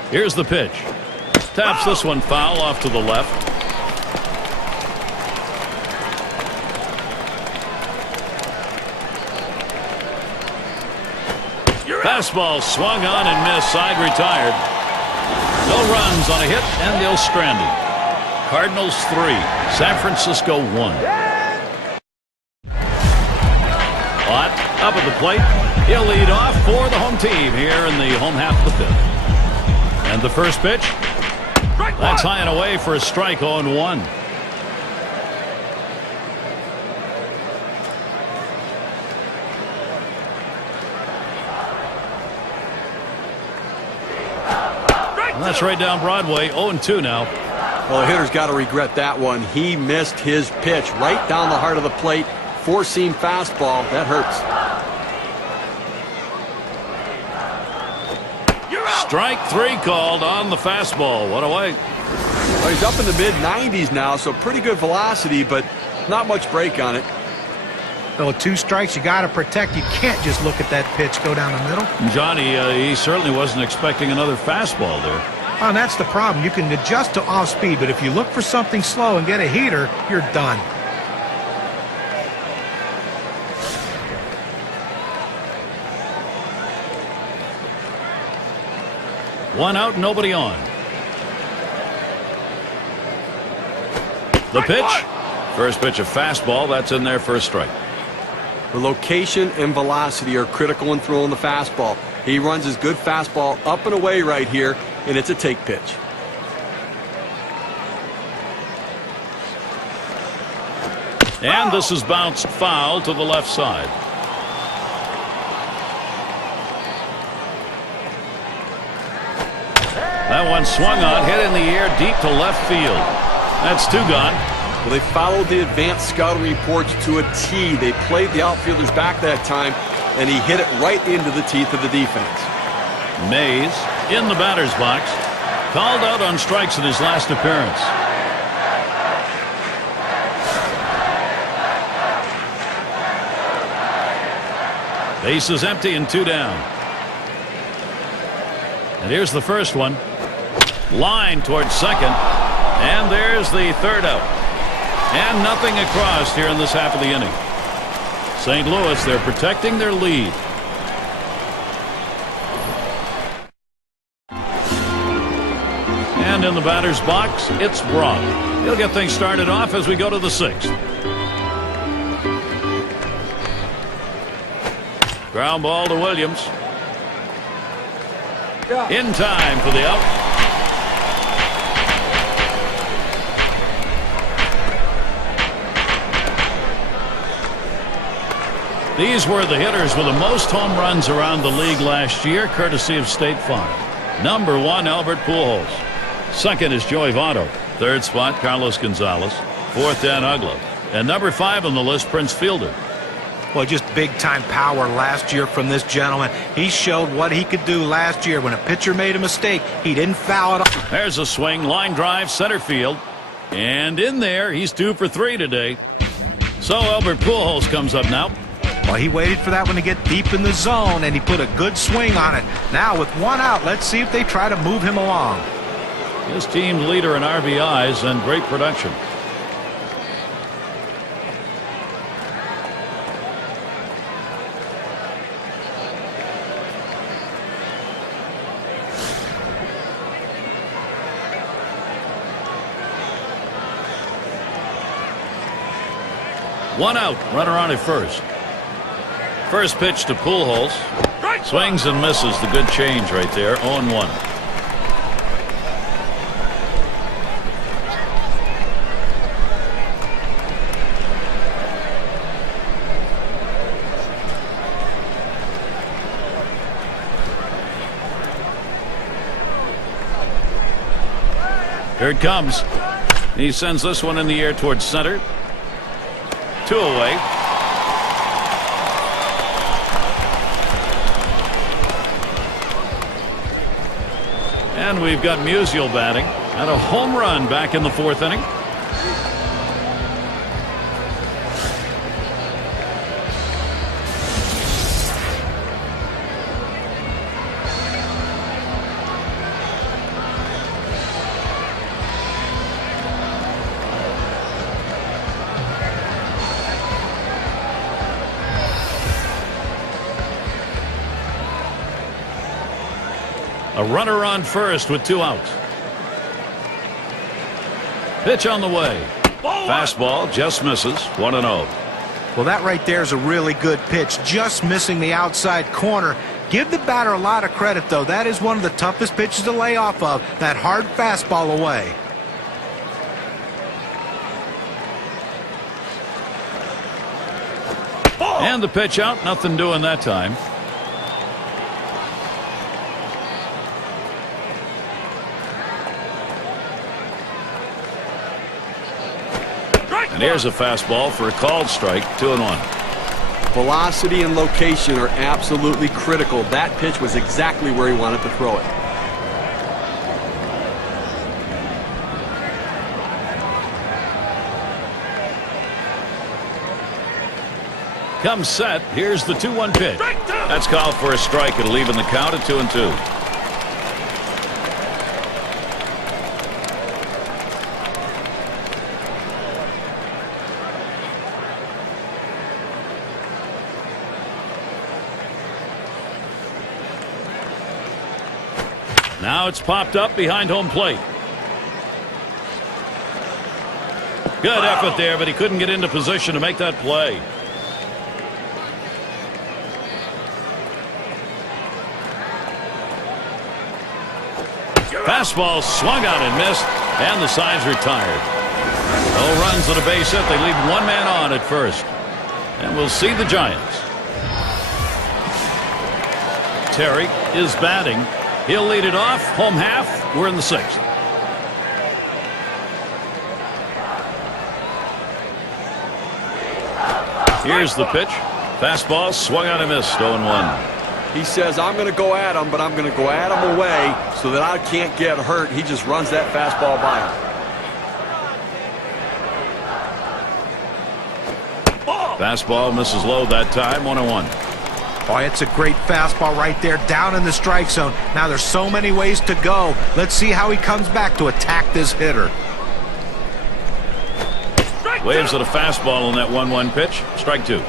Here's the pitch. Taps this one foul off to the left. Fastball swung on and missed. Side retired. No runs on a hit, and they'll strand him. Cardinals 3, San Francisco 1. Ott up at the plate. He'll lead off for the home team here in the home half of the 5th. And the first pitch. That's high and away for a strike. 0-1. That's right down Broadway. 0-2 now. Well, the hitter's got to regret that one. He missed his pitch right down the heart of the plate. Four-seam fastball. That hurts. Strike 3 called on the fastball. What a way. Well, he's up in the mid-90s now, so pretty good velocity, but not much break on it. Well, 2 strikes, you got to protect. You can't just look at that pitch go down the middle. Johnny, he certainly wasn't expecting another fastball there. Well, and that's the problem. You can adjust to off speed, but if you look for something slow and get a heater, you're done. One out, nobody on. The pitch. First pitch, a fastball. That's in there for a strike. The location and velocity are critical in throwing the fastball. He runs his good fastball up and away right here, and it's a take pitch. And this is bounced foul to the left side. That one swung on, hit in the air deep to left field. That's 2 gone. Well, they followed the advanced scouting reports to a T. They played the outfielders back that time, and he hit it right into the teeth of the defense. Mays in the batter's box. Called out on strikes in his last appearance. Base is empty and 2 down. And here's the first one. Line towards second. And there's the 3rd out. And nothing across here in this half of the inning. St. Louis, they're protecting their lead. And in the batter's box, it's Brock. He'll get things started off as we go to the 6th. Ground ball to Williams. In time for the out. These were the hitters with the most home runs around the league last year, courtesy of State Farm. Number 1, Albert Pujols. 2nd is Joey Votto. 3rd spot, Carlos Gonzalez. 4th, Dan Uggla. And number 5 on the list, Prince Fielder. Well, just big-time power last year from this gentleman. He showed what he could do last year. When a pitcher made a mistake, he didn't foul it off. There's a swing, line drive, center field. And in there, he's 2 for 3 today. So Albert Pujols comes up now. Well, he waited for that one to get deep in the zone, and he put a good swing on it. Now, with 1 out, let's see if they try to move him along. His team's leader in RBIs and great production. One out, runner on at first. First pitch to Pujols. Swings and misses. The good change right there. 0-1. Here it comes. He sends this one in the air towards center. 2 away. And we've got Musial batting. And a home run back in the 4th inning. A runner on first with 2 outs. Pitch on the way. Fastball just misses. 1-0. Well, that right there is a really good pitch. Just missing the outside corner. Give the batter a lot of credit, though. That is one of the toughest pitches to lay off of. That hard fastball away. And the pitch out. Nothing doing that time. And here's a fastball for a called strike. 2-1. Velocity and location are absolutely critical. That pitch was exactly where he wanted to throw it. Comes set. Here's the 2-1 pitch. That's called for a strike. It'll even the count at 2-2. Now it's popped up behind home plate. Good effort there, but he couldn't get into position to make that play. Fastball swung on and missed, and the side's retired. No runs and a base hit. They leave 1 man on at first. And we'll see the Giants. Terry is batting. He'll lead it off. Home half. We're in the 6th. Here's the pitch. Fastball swung on and missed. 0-1. He says, I'm going to go at him, but I'm going to go at him away so that I can't get hurt. He just runs that fastball by him. Fastball misses low that time. 1-1. Oh, it's a great fastball right there down in the strike zone. Now there's so many ways to go. Let's see how he comes back to attack this hitter. Waves at a fastball on that 1-1 pitch. Strike 2.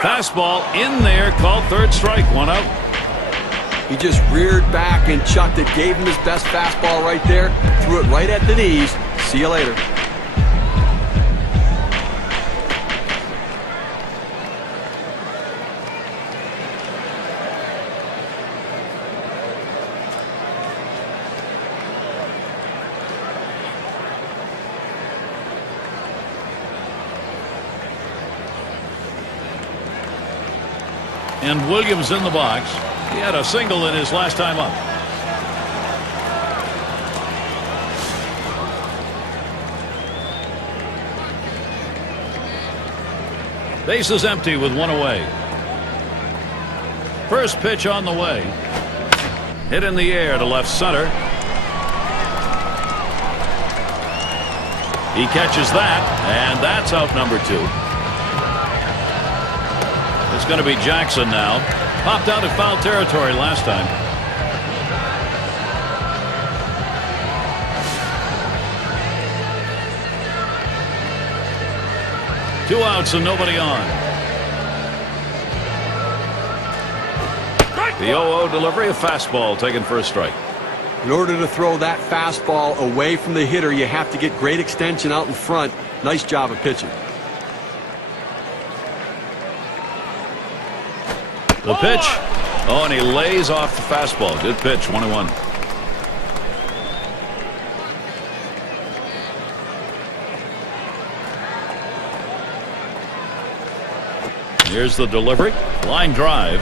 Fastball in there, called 3rd strike. 1 out. He just reared back and chucked it, gave him his best fastball right there, threw it right at the knees. See you later. And Williams in the box. He had a single in his last time up. Base is empty with one away. First pitch on the way. Hit in the air to left center. He catches that, and that's out number 2. It's going to be Jackson now. Popped out of foul territory last time. Two outs and nobody on. The 0-0 delivery, a fastball taken for a strike. In order to throw that fastball away from the hitter, you have to get great extension out in front. Nice job of pitching. The pitch. Oh, and he lays off the fastball. Good pitch, 1-1. Here's the delivery. Line drive.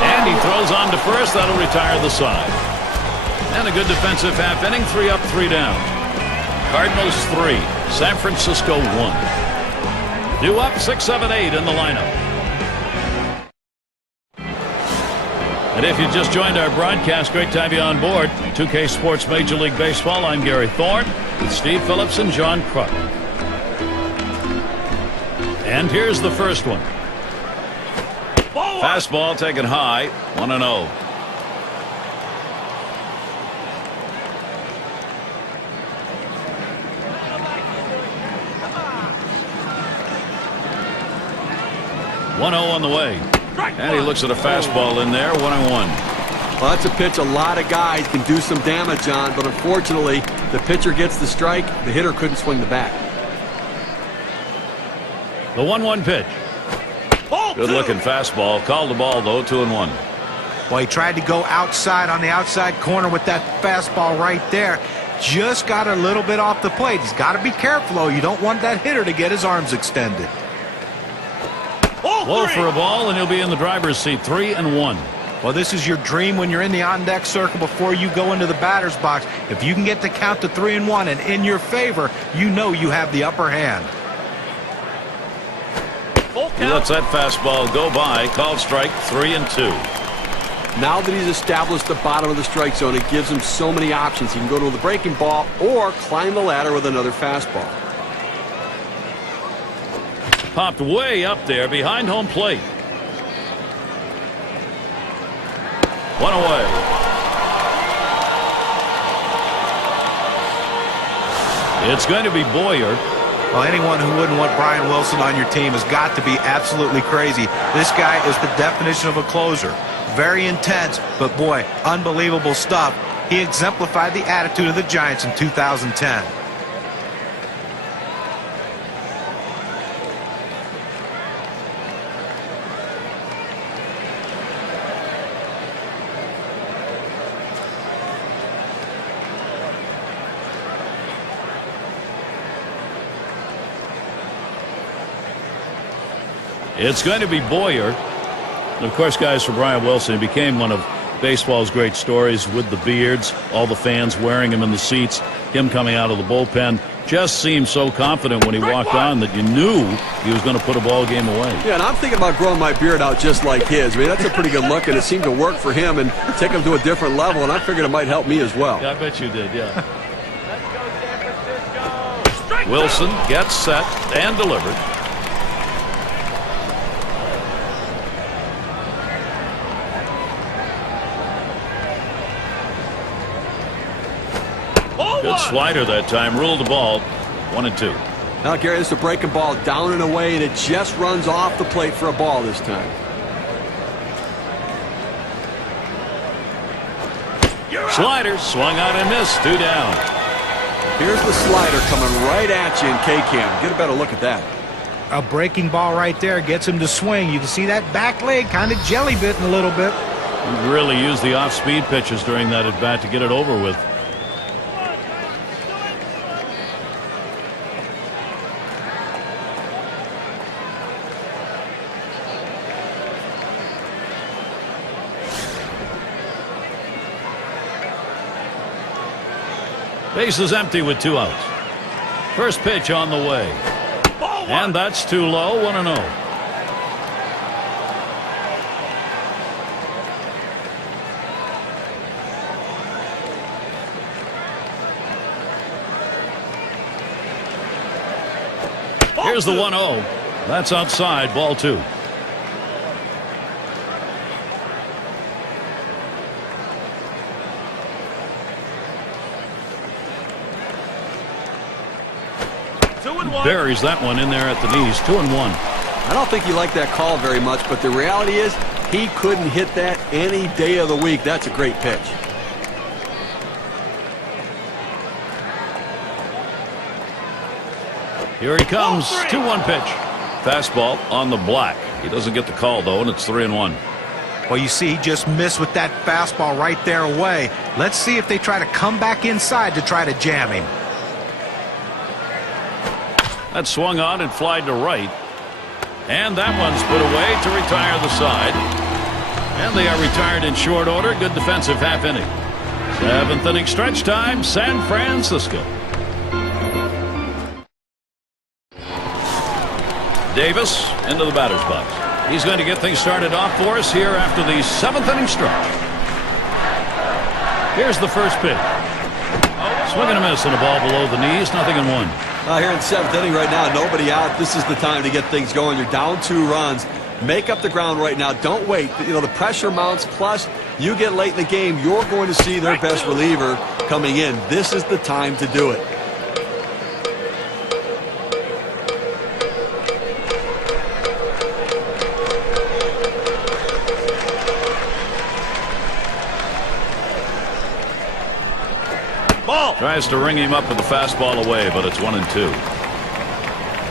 And he throws on to first. That'll retire the side. And a good defensive half inning. 3 up, 3 down. Cardinals 3. San Francisco 1. Due up 6, 7, 8 in the lineup. And if you just joined our broadcast, great to have you on board. 2K Sports Major League Baseball. I'm Gary Thorne with Steve Phillips and John Kruk. And here's the first one. Fastball taken high. 1-0. On the way. And he looks at a fastball in there. 1-1. Well, that's a pitch a lot of guys can do some damage on, but unfortunately, the pitcher gets the strike. The hitter couldn't swing the bat. The 1-1 pitch. Good looking fastball. Called the ball though. 2-1. Well, he tried to go outside on the outside corner with that fastball right there. Just got a little bit off the plate. He's got to be careful though. You don't want that hitter to get his arms extended. Low for a ball, and he'll be in the driver's seat. 3-1. Well, this is your dream when you're in the on-deck circle before you go into the batter's box. If you can get the count to 3-1 and in your favor, you know you have the upper hand. He lets that fastball go by. Called strike. 3-2. Now that he's established the bottom of the strike zone, it gives him so many options. He can go to the breaking ball or climb the ladder with another fastball. Popped way up there behind home plate. 1 away. It's going to be Boyer. Well, anyone who wouldn't want Brian Wilson on your team has got to be absolutely crazy. This guy is the definition of a closer. Very intense, but boy, unbelievable stuff. He exemplified the attitude of the Giants in 2010. It's going to be Boyer. And of course, guys, for Brian Wilson, he became one of baseball's great stories with the beards, all the fans wearing him in the seats, him coming out of the bullpen. Just seemed so confident when he walked on that you knew he was going to put a ball game away. Yeah, and I'm thinking about growing my beard out just like his. I mean, that's a pretty good look, and it seemed to work for him and take him to a different level, and I figured it might help me as well. Yeah, I bet you did, yeah. Wilson gets set and delivered. Good slider that time. Ruled the ball. 1-2. Now, Gary, this is a breaking ball down and away, and it just runs off the plate for a ball this time. Slider swung out and missed. 2 down. Here's the slider coming right at you in K-Cam. Get a better look at that. A breaking ball right there gets him to swing. You can see that back leg kind of jelly bitten a little bit. He really used the off-speed pitches during that at-bat to get it over with. Base is empty with 2 outs. First pitch on the way. And that's too low, 1-0. Here's the 1-0. That's outside, ball 2. Buries that one in there at the knees. 2-1. I don't think he liked that call very much, but the reality is he couldn't hit that any day of the week. That's a great pitch. Here he comes. 2-1 pitch. Fastball on the black. He doesn't get the call, though, and it's 3-1. Well, you see, he just missed with that fastball right there away. Let's see if they try to come back inside to try to jam him. That swung on and flied to right. And that one's put away to retire the side. And they are retired in short order. Good defensive half inning. 7th inning stretch time, San Francisco. Davis into the batter's box. He's going to get things started off for us here after the 7th inning stretch. Here's the first pitch. Swing and a miss and a ball below the knees. 0-1. Here in the 7th inning right now, nobody out. This is the time to get things going. You're down 2 runs. Make up the ground right now. Don't wait. You know, the pressure mounts. Plus, you get late in the game, you're going to see their best reliever coming in. This is the time to do it. Tries to ring him up with the fastball away, but it's 1-2.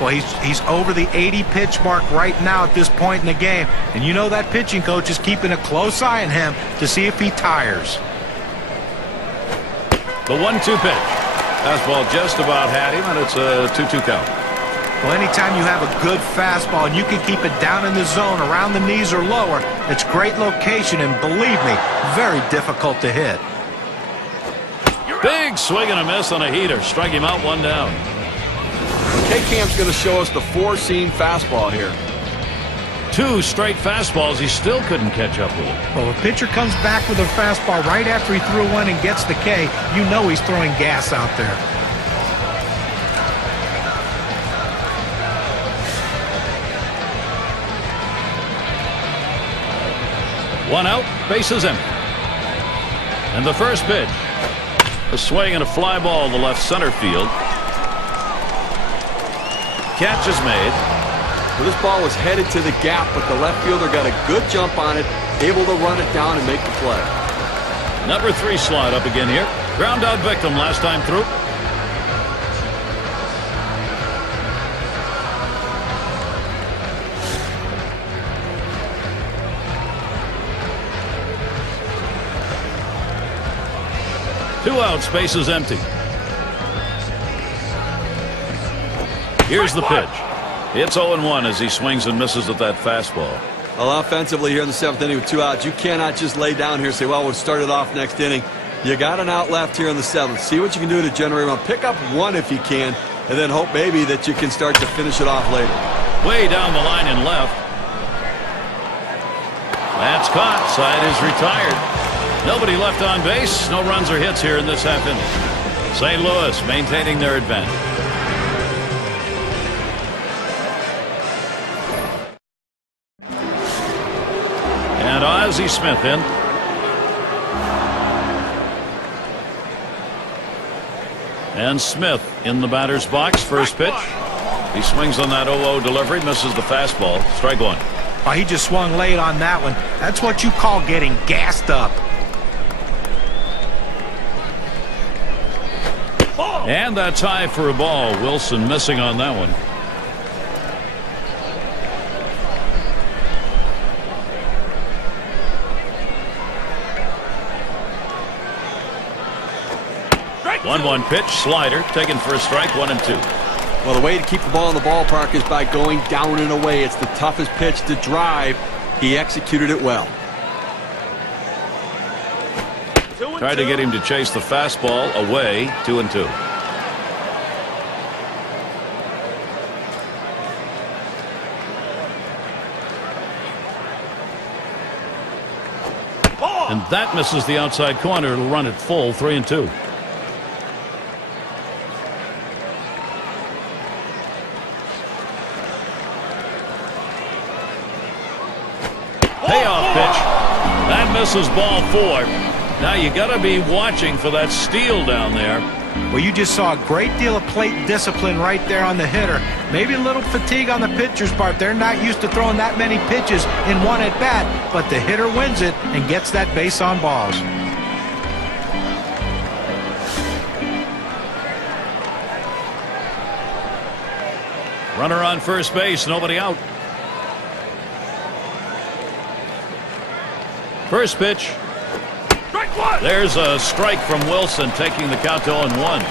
Well, he's over the 80 pitch mark right now at this point in the game. And you know that pitching coach is keeping a close eye on him to see if he tires. The 1-2 pitch. Fastball just about had him, and it's a 2-2 count. Well, anytime you have a good fastball and you can keep it down in the zone around the knees or lower, it's great location and, believe me, very difficult to hit. Big swing and a miss on a heater. Strike him out, 1 down. K-Cam's going to show us the 4-seam fastball here. 2 straight fastballs. He still couldn't catch up with it. Well, if a pitcher comes back with a fastball right after he threw one and gets the K, you know he's throwing gas out there. One out, bases empty. And the first pitch. A swing and a fly ball to left center field. Catch is made. Well, this ball was headed to the gap, but the left fielder got a good jump on it, able to run it down and make the play. Number 3 slide up again here. Ground out victim last time through. Two out, space is empty. Here's the pitch. It's 0-1 as he swings and misses at that fastball. Well, offensively here in the 7th inning with 2 outs, you cannot just lay down here and say, well, we'll start it off next inning. You got an out left here in the 7th. See what you can do to generate one. Pick up 1 if you can, and then hope maybe that you can start to finish it off later. Way down the line and left. That's caught. Side is retired. Nobody left on base. No runs or hits here in this half inning. St. Louis maintaining their advantage. And Ozzie Smith in. And Smith in the batter's box. First pitch. He swings on that 0-0 delivery. Misses the fastball. Strike 1. Oh, he just swung late on that one. That's what you call getting gassed up. And that's high for a ball. Wilson missing on that one. Strike 1-1 pitch. Slider taken for a strike. 1-2. Well, the way to keep the ball in the ballpark is by going down and away. It's the toughest pitch to drive. He executed it well. Tried to get him to chase the fastball away. 2-2. And that misses the outside corner. It'll run it full. 3-2. Payoff pitch. That misses ball 4. Now you got to be watching for that steal down there. Well, you just saw a great deal of plate discipline right there on the hitter. Maybe a little fatigue on the pitcher's part. They're not used to throwing that many pitches in one at bat, but the hitter wins it and gets that base on balls. Runner on first base, nobody out. First pitch. There's a strike from Wilson, taking the count to 0-1.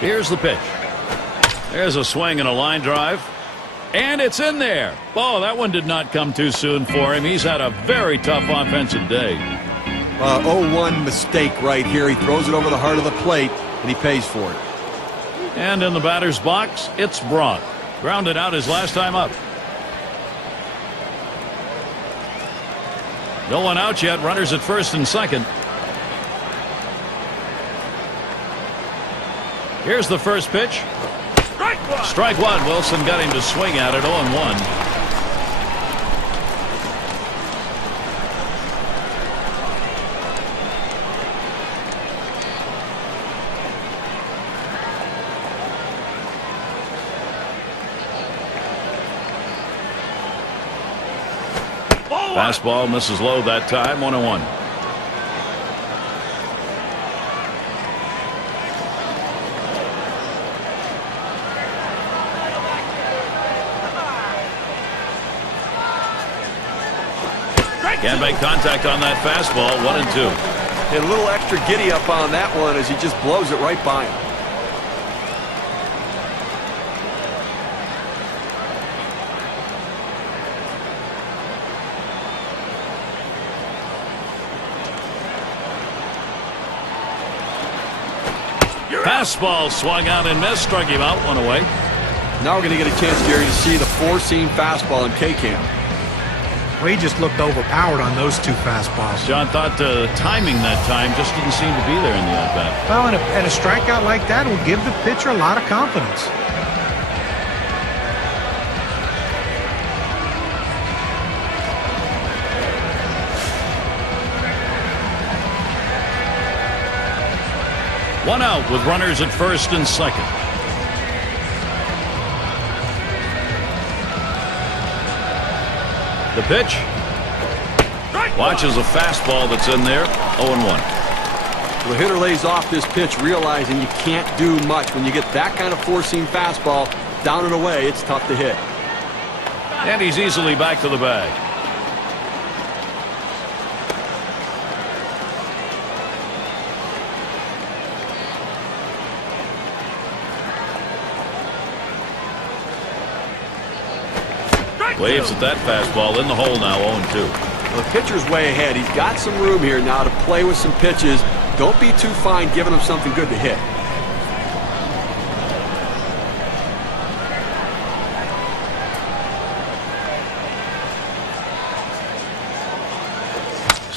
Here's the pitch. There's a swing and a line drive. And it's in there. Oh, that one did not come too soon for him. He's had a very tough offensive day. 0-1 mistake right here. He throws it over the heart of the plate, and he pays for it. And in the batter's box, it's Braun. Grounded out his last time up. No one out yet. Runners at first and second. Here's the first pitch. Strike one. Wilson got him to swing at it. 0-1. Fastball misses low that time. 1-1. Can't make contact on that fastball. 1-2. Hit a little extra giddy up on that one as he just blows it right by him. Fastball swung out and missed. Struck him out. 1 away. Now we're going to get a chance, Gary, to see the four-seam fastball in K-Cam. Well, he just looked overpowered on those two fastballs. John thought timing that time just didn't seem to be there in the at-bat. Well, and a strikeout like that will give the pitcher a lot of confidence. One out with runners at first and second. The pitch. Watches a fastball that's in there. 0-1. The hitter lays off this pitch, realizing you can't do much. When you get that kind of four-seam fastball down and away, it's tough to hit. And he's easily back to the bag. Waves at that fastball in the hole now. 0-2. Well, the pitcher's way ahead. He's got some room here now to play with some pitches. Don't be too fine giving him something good to hit.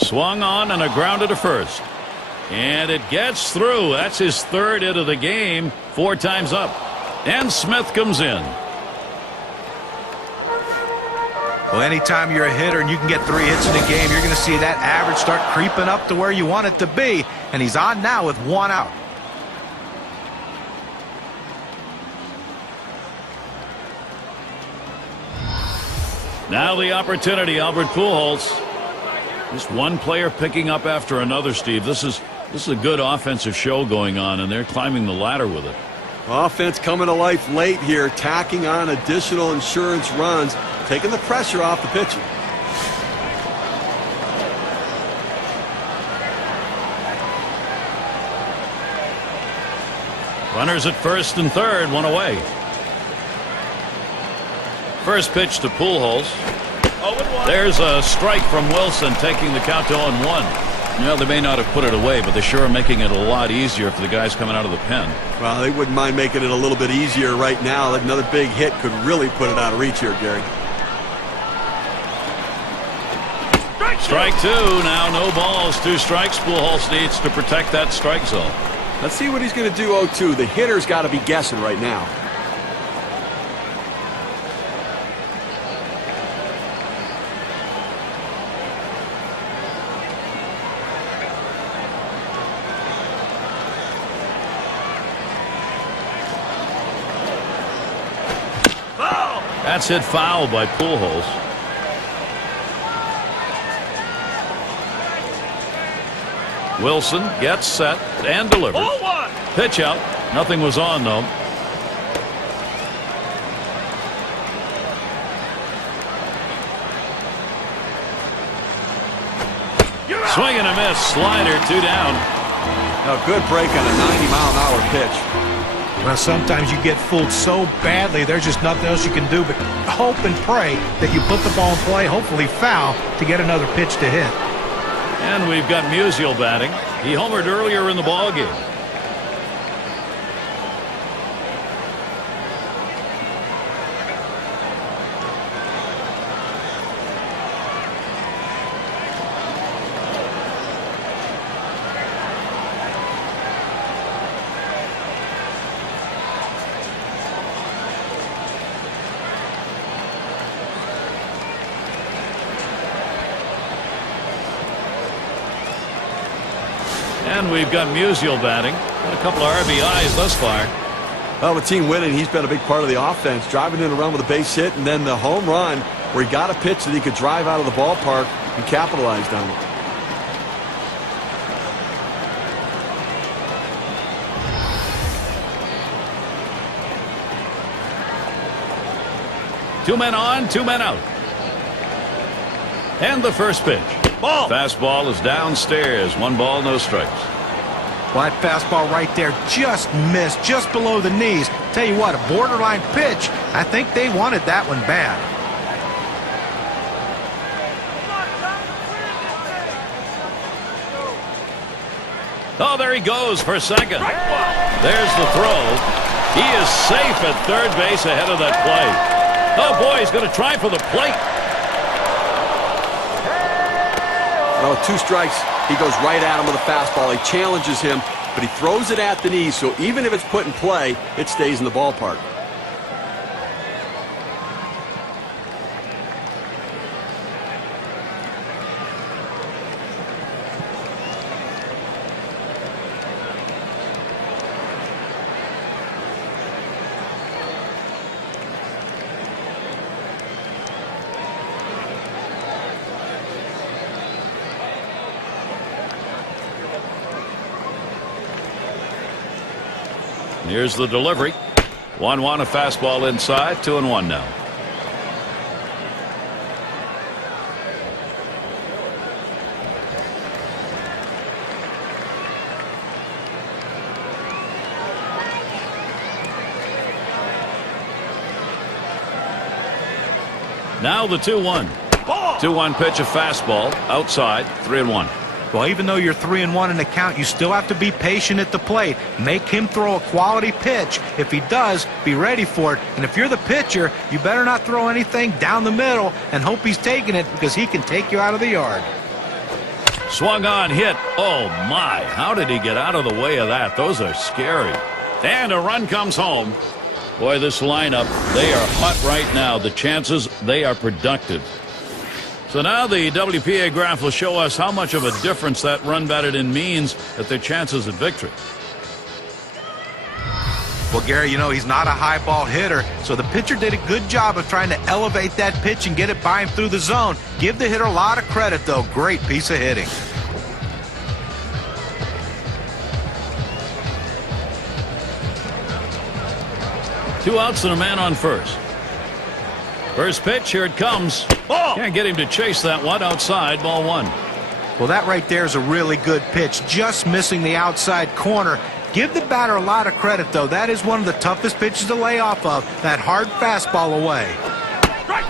Swung on and a grounder to first. And it gets through. That's his third hit of the game. 4 times up. And Smith comes in. Well, anytime you're a hitter and you can get 3 hits in a game, you're going to see that average start creeping up to where you want it to be. And he's on now with 1 out. Now the opportunity, Albert Pujols. Just one player picking up after another, Steve. This is a good offensive show going on, and they're climbing the ladder with it. Offense coming to life late here, tacking on additional insurance runs, taking the pressure off the pitcher. Runners at first and third, 1 away. First pitch to Pujols. There's a strike from Wilson, taking the count to 0-1. Well, they may not have put it away, but they sure are making it a lot easier for the guys coming out of the pen. Well, they wouldn't mind making it a little bit easier right now. Another big hit could really put it out of reach here, Gary. Strike two. Now no balls, 2 strikes. Pujols needs to protect that strike zone. Let's see what he's going to do 0-2. The hitter's got to be guessing right now. That's hit foul by Pujols. Wilson gets set and delivers. Pitch out. Nothing was on, though. Swing and a miss. Slider, 2 down. A good break on a 90-mile-an-hour pitch. Well, sometimes you get fooled so badly, there's just nothing else you can do but hope and pray that you put the ball in play, hopefully foul, to get another pitch to hit. And we've got Musial batting. He homered earlier in the ballgame. And we've got Musial batting. Got a couple of RBIs thus far. Well, with team winning, he's been a big part of the offense. Driving in a run with a base hit, and then the home run where he got a pitch that he could drive out of the ballpark and capitalized on it. Two men on, 2 men out. And the first pitch. Ball. Fastball is downstairs. 1 ball, no strikes. Well, that fastball right there just missed, just below the knees. Tell you what, a borderline pitch. I think they wanted that one bad. Oh, there he goes for second. There's the throw. He is safe at third base ahead of that play. Oh, boy, he's going to try for the plate. Well, 2 strikes, he goes right at him with a fastball. He challenges him, but he throws it at the knees, so even if it's put in play, it stays in the ballpark. Here's the delivery. 1-1, a fastball inside. 2-1 now. Now the 2-1. 2-1 pitch, a fastball outside. 3-1. Well, even though you're 3-1 in the count, you still have to be patient at the plate. Make him throw a quality pitch. If he does, be ready for it. And if you're the pitcher, you better not throw anything down the middle and hope he's taking it, because he can take you out of the yard. Swung on, hit. Oh, my. How did he get out of the way of that? Those are scary. And a run comes home. Boy, this lineup, they are hot right now. The chances, they are productive. So now the WPA graph will show us how much of a difference that run batted in means at their chances at victory. Well, Gary, you know, he's not a high ball hitter, so the pitcher did a good job of trying to elevate that pitch and get it by him through the zone. Give the hitter a lot of credit, though. Great piece of hitting. Two outs and a man on first. First pitch, here it comes. Ball. Can't get him to chase that one. Outside, ball 1. Well, that right there is a really good pitch, just missing the outside corner. Give the batter a lot of credit, though. That is one of the toughest pitches to lay off of, that hard fastball away.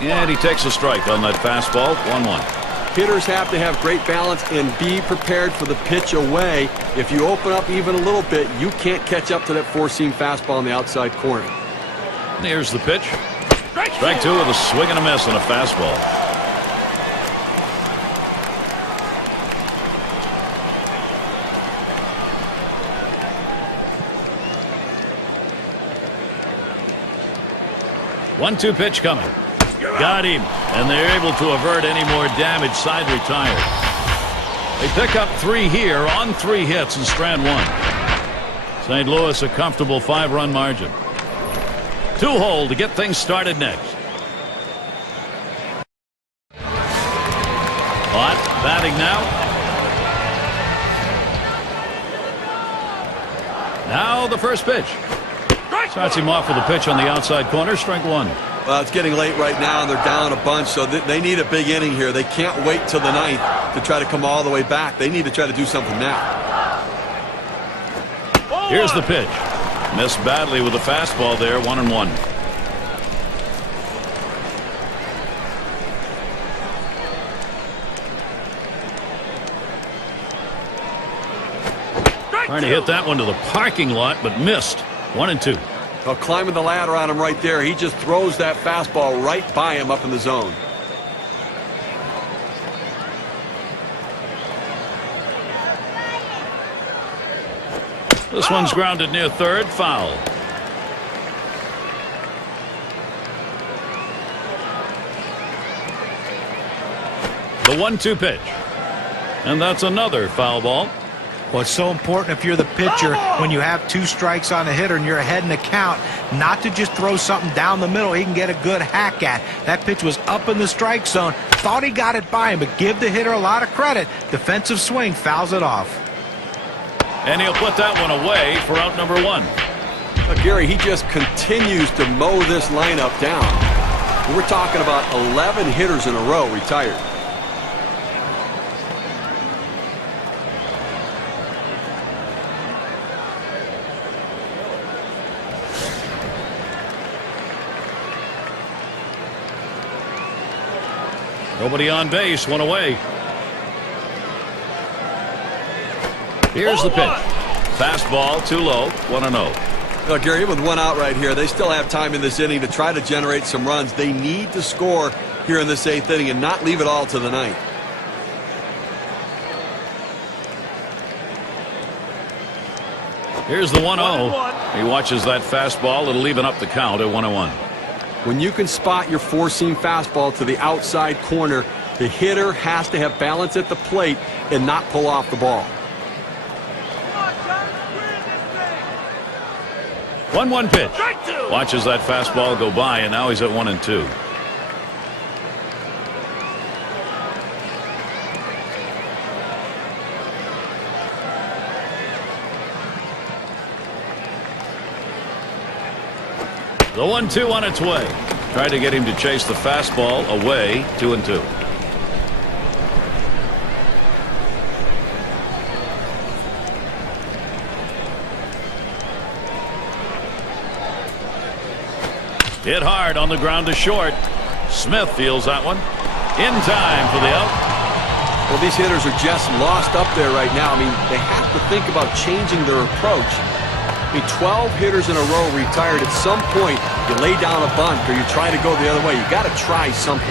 And he takes a strike on that fastball. 1-1. Hitters have to have great balance and be prepared for the pitch away. If you open up even a little bit, you can't catch up to that four-seam fastball on the outside corner. Here's the pitch. Strike two with a swing and a miss on a fastball. One-two pitch coming. Got him, and they're able to avert any more damage. Side retired. They pick up 3 here on 3 hits and strand 1. St. Louis a comfortable 5-run margin. 2 hole to get things started next. Hot batting now. Now the first pitch. Starts him off with a pitch on the outside corner. Strike 1. Well, it's getting late right now, and they're down a bunch, so they need a big inning here. They can't wait till the 9th to try to come all the way back. They need to try to do something now. Here's the pitch. Missed badly with the fastball there. 1-1. Trying to hit that one to the parking lot, but missed. 1-2. Well, climbing the ladder on him right there. He just throws that fastball right by him up in the zone. This one's grounded near third. Foul. The 1-2 pitch. And that's another foul ball. Well, it's so important if you're the pitcher when you have 2 strikes on a hitter and you're ahead in the count, not to just throw something down the middle he can get a good hack at. That pitch was up in the strike zone. Thought he got it by him, but give the hitter a lot of credit. Defensive swing, fouls it off. And he'll put that one away for out number 1. Gary, he just continues to mow this lineup down. We're talking about 11 hitters in a row retired. Nobody on base, 1 away. Here's the pitch. Fastball too low. 1-0. Well, Gary, with 1 out right here, they still have time in this inning to try to generate some runs. They need to score here in this 8th inning and not leave it all to the 9th. Here's the 1-0. He watches that fastball. It'll even up the count at 1-1. When you can spot your four-seam fastball to the outside corner, the hitter has to have balance at the plate and not pull off the ball. 1-1 pitch. Watches that fastball go by, and now he's at 1-2. The 1-2 on its way. Tried to get him to chase the fastball away. 2-2. Hit hard on the ground to short. Smith feels that one. In time for the out. Well, these hitters are just lost up there right now. I mean, they have to think about changing their approach. I mean, 12 hitters in a row retired. At some point, you lay down a bunt or you try to go the other way. You got to try something.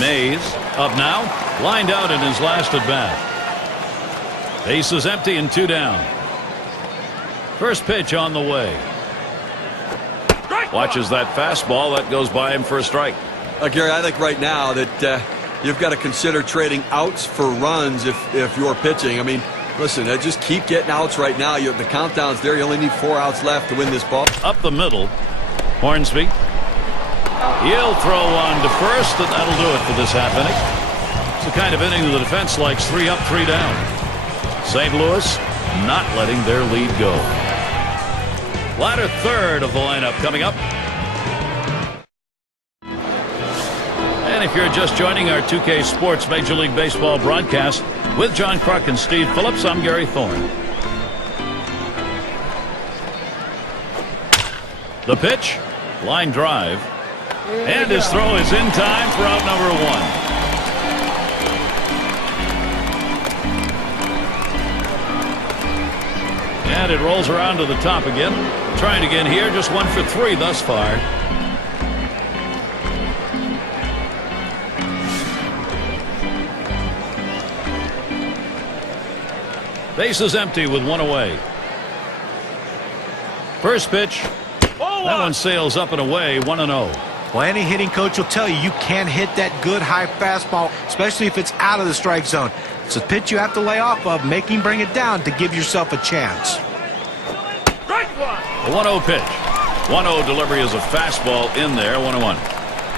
Mays up now, lined out in his last at bat. Base is empty and 2 down. First pitch on the way. Watches that fastball that goes by him for a strike. Gary, I think right now that you've got to consider trading outs for runs if you're pitching. I mean, listen, just keep getting outs right now. The countdown's there. You only need 4 outs left to win this ball. Up the middle. Hornsby. He'll throw on to first, and that'll do it for this half inning. It's the kind of inning the defense likes. 3 up, 3 down. St. Louis not letting their lead go. Latter third of the lineup coming up. And if you're just joining our 2K Sports Major League Baseball broadcast with John Kruk and Steve Phillips, I'm Gary Thorne. The pitch, line drive, and his throw is in time for out number 1. And it rolls around to the top again. Trying again here, just 1 for 3 thus far. Base is empty with 1 away. First pitch. That one sails up and away, 1-0. Well, any hitting coach will tell you you can't hit that good high fastball, especially if it's out of the strike zone. It's a pitch you have to lay off of, make him bring it down to give yourself a chance. A 1-0 pitch. 1-0 delivery is a fastball in there, 1-1.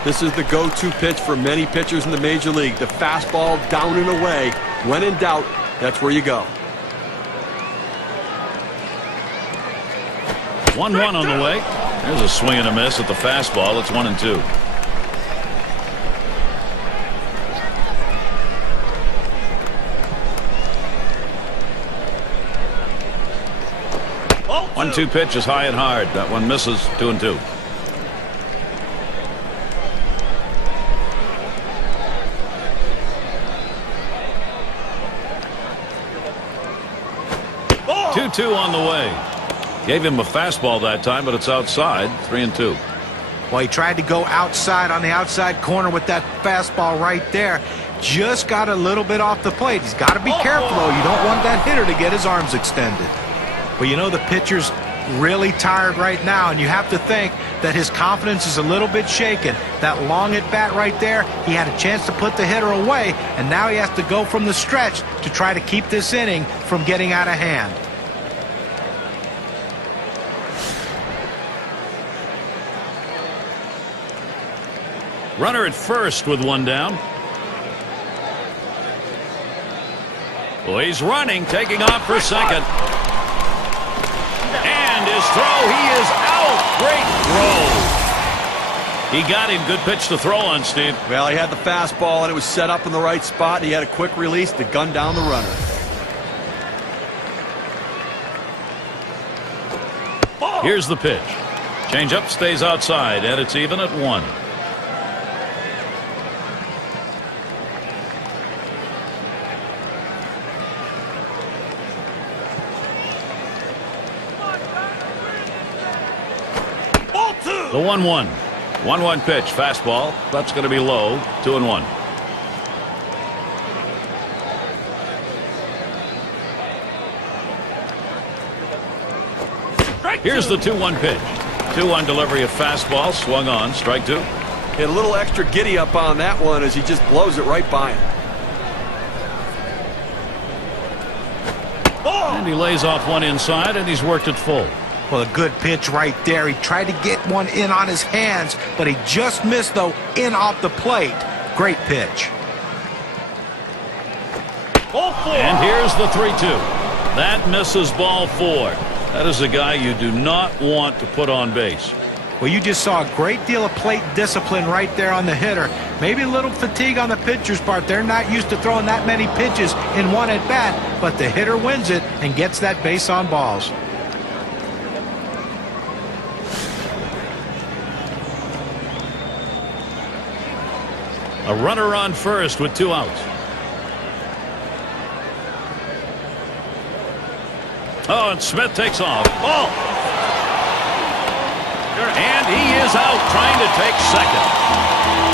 This is the go-to pitch for many pitchers in the major league. The fastball down and away. When in doubt, that's where you go. 1-1 on the way. There's a swing and a miss at the fastball. It's 1-2. Oh, 1-2 pitch is high and hard. That one misses. 2-2. Oh. 2-2 on the way. Gave him a fastball that time, but it's outside. 3-2. Well, he tried to go outside on the outside corner with that fastball right there. Just got a little bit off the plate. He's got to be careful, though. You don't want that hitter to get his arms extended. Well, you know, the pitcher's really tired right now, and you have to think that his confidence is a little bit shaken. That long at bat right there, he had a chance to put the hitter away, and now he has to go from the stretch to try to keep this inning from getting out of hand. Runner at first with 1 down. Well, he's running, taking off for second. And his throw, he is out. Great throw. He got him. Good pitch to throw on, Steve. Well, he had the fastball, and it was set up in the right spot. He had a quick release to gun down the runner. Here's the pitch. Changeup stays outside, and it's even at 1. The 1-1. 1-1 pitch. Fastball. That's going to be low. 2-1. Here's the 2-1 pitch. 2-1 delivery of fastball. Swung on. Strike 2. He had a little extra giddy up on that one as he just blows it right by him. And he lays off one inside, and he's worked it full. Well, a good pitch right there. He tried to get one in on his hands, but he just missed, though, in off the plate. Great pitch. And here's the 3-2. That misses ball 4. That is a guy you do not want to put on base. Well, you just saw a great deal of plate discipline right there on the hitter. Maybe a little fatigue on the pitcher's part. They're not used to throwing that many pitches in one at bat, but the hitter wins it and gets that base on balls. A runner on first with 2 outs. Oh, and Smith takes off. Ball. And he is out trying to take second.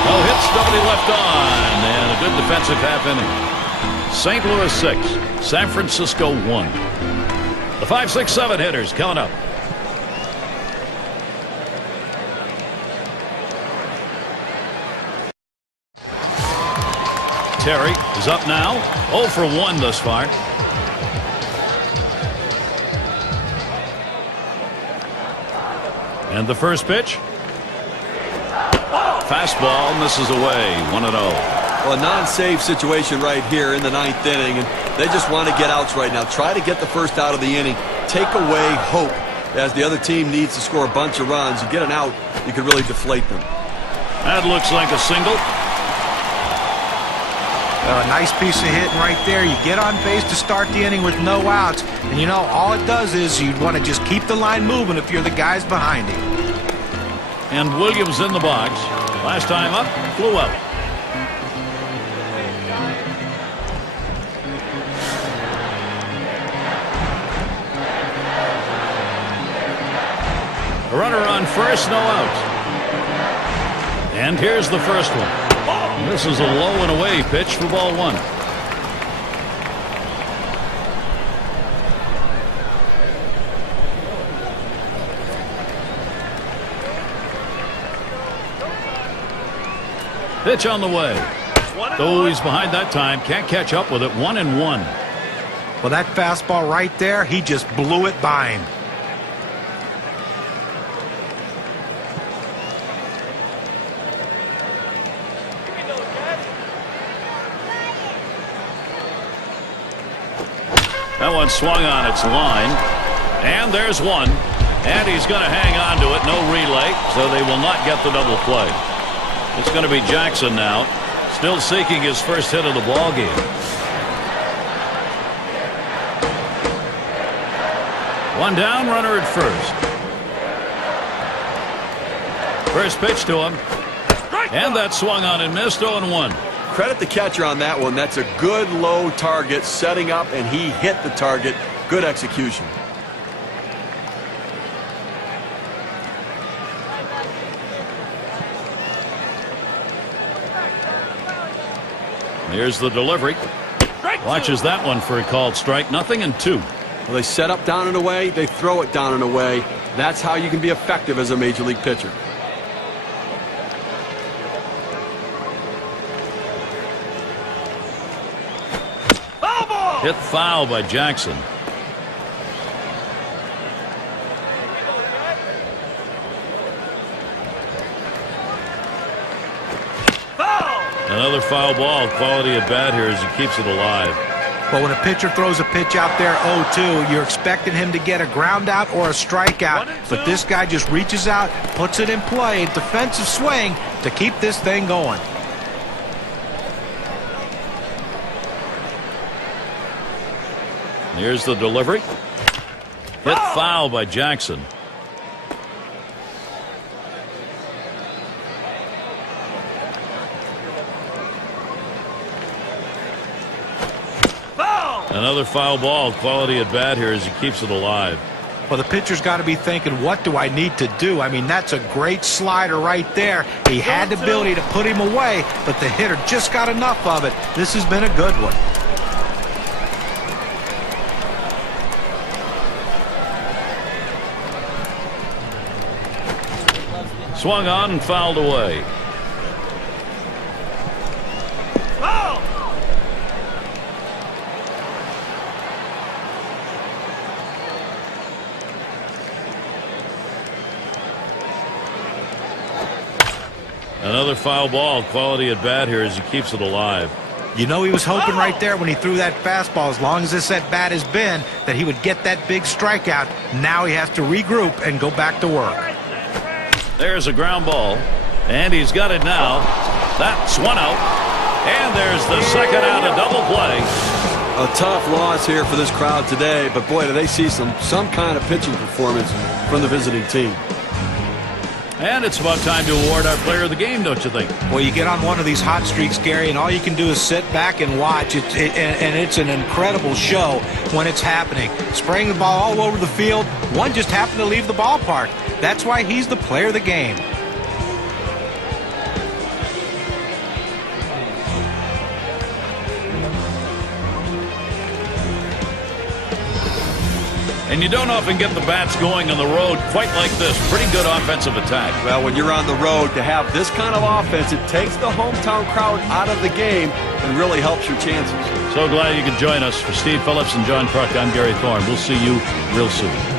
No hits, nobody left on, and a good defensive half inning. St. Louis 6, San Francisco 1. The 5, 6, 7 hitters coming up. Terry is up now. 0 for 1 thus far. And the first pitch. Fastball misses away. 1-0. Well, a non-save situation right here in the 9th inning, and they just want to get outs right now. Try to get the first out of the inning. Take away hope as the other team needs to score a bunch of runs. You get an out, you can really deflate them. That looks like a single. Well, a nice piece of hitting right there. You get on base to start the inning with no outs, and you know, all it does is you'd want to just keep the line moving if you're the guys behind him. And Williams in the box. Last time up, flew out. A runner on first, no outs. And here's the first one. This is a low and away pitch for ball 1. Pitch on the way. Oh, he's behind that time. Can't catch up with it. 1-1. Well, that fastball right there, he just blew it by him. That one swung on its line. And there's one. And he's going to hang on to it. No relay, so they will not get the double play. It's going to be Jackson now, still seeking his first hit of the ball game. One down, runner at first. First pitch to him. And that swung on and missed. 0-1. Credit the catcher on that one. That's a good low target, setting up, and he hit the target. Good execution. Here's the delivery. Watches that one for a called strike. 0-2. Well, they set up down and away. They throw it down and away. That's how you can be effective as a major league pitcher. Hit foul by Jackson. Another foul ball. Quality at bat here as he keeps it alive. But when a pitcher throws a pitch out there 0-2, you're expecting him to get a ground out or a strikeout. But this guy just reaches out, puts it in play, defensive swing to keep this thing going. Here's the delivery. Hit foul by Jackson. Another foul ball. Quality at bat here as he keeps it alive. Well, the pitcher's got to be thinking, what do I need to do? I mean, that's a great slider right there. He had the ability to put him away, but the hitter just got enough of it. This has been a good one. Swung on and fouled away. Another foul ball. Quality at bat here as he keeps it alive. You know, he was hoping right there when he threw that fastball, as long as this at bat has been, that he would get that big strikeout. Now he has to regroup and go back to work. There's a ground ball, and he's got it now. That's one out, and there's the second out, a double play. A tough loss here for this crowd today, but boy, do they see some kind of pitching performance from the visiting team. And it's about time to award our player of the game, don't you think? Well, you get on one of these hot streaks, Gary, and all you can do is sit back and watch. And it's an incredible show when it's happening. Spraying the ball all over the field. One just happened to leave the ballpark. That's why he's the player of the game. And you don't often get the bats going on the road quite like this. Pretty good offensive attack. Well, when you're on the road, to have this kind of offense, it takes the hometown crowd out of the game and really helps your chances. So glad you could join us. For Steve Phillips and John Kruk, I'm Gary Thorne. We'll see you real soon.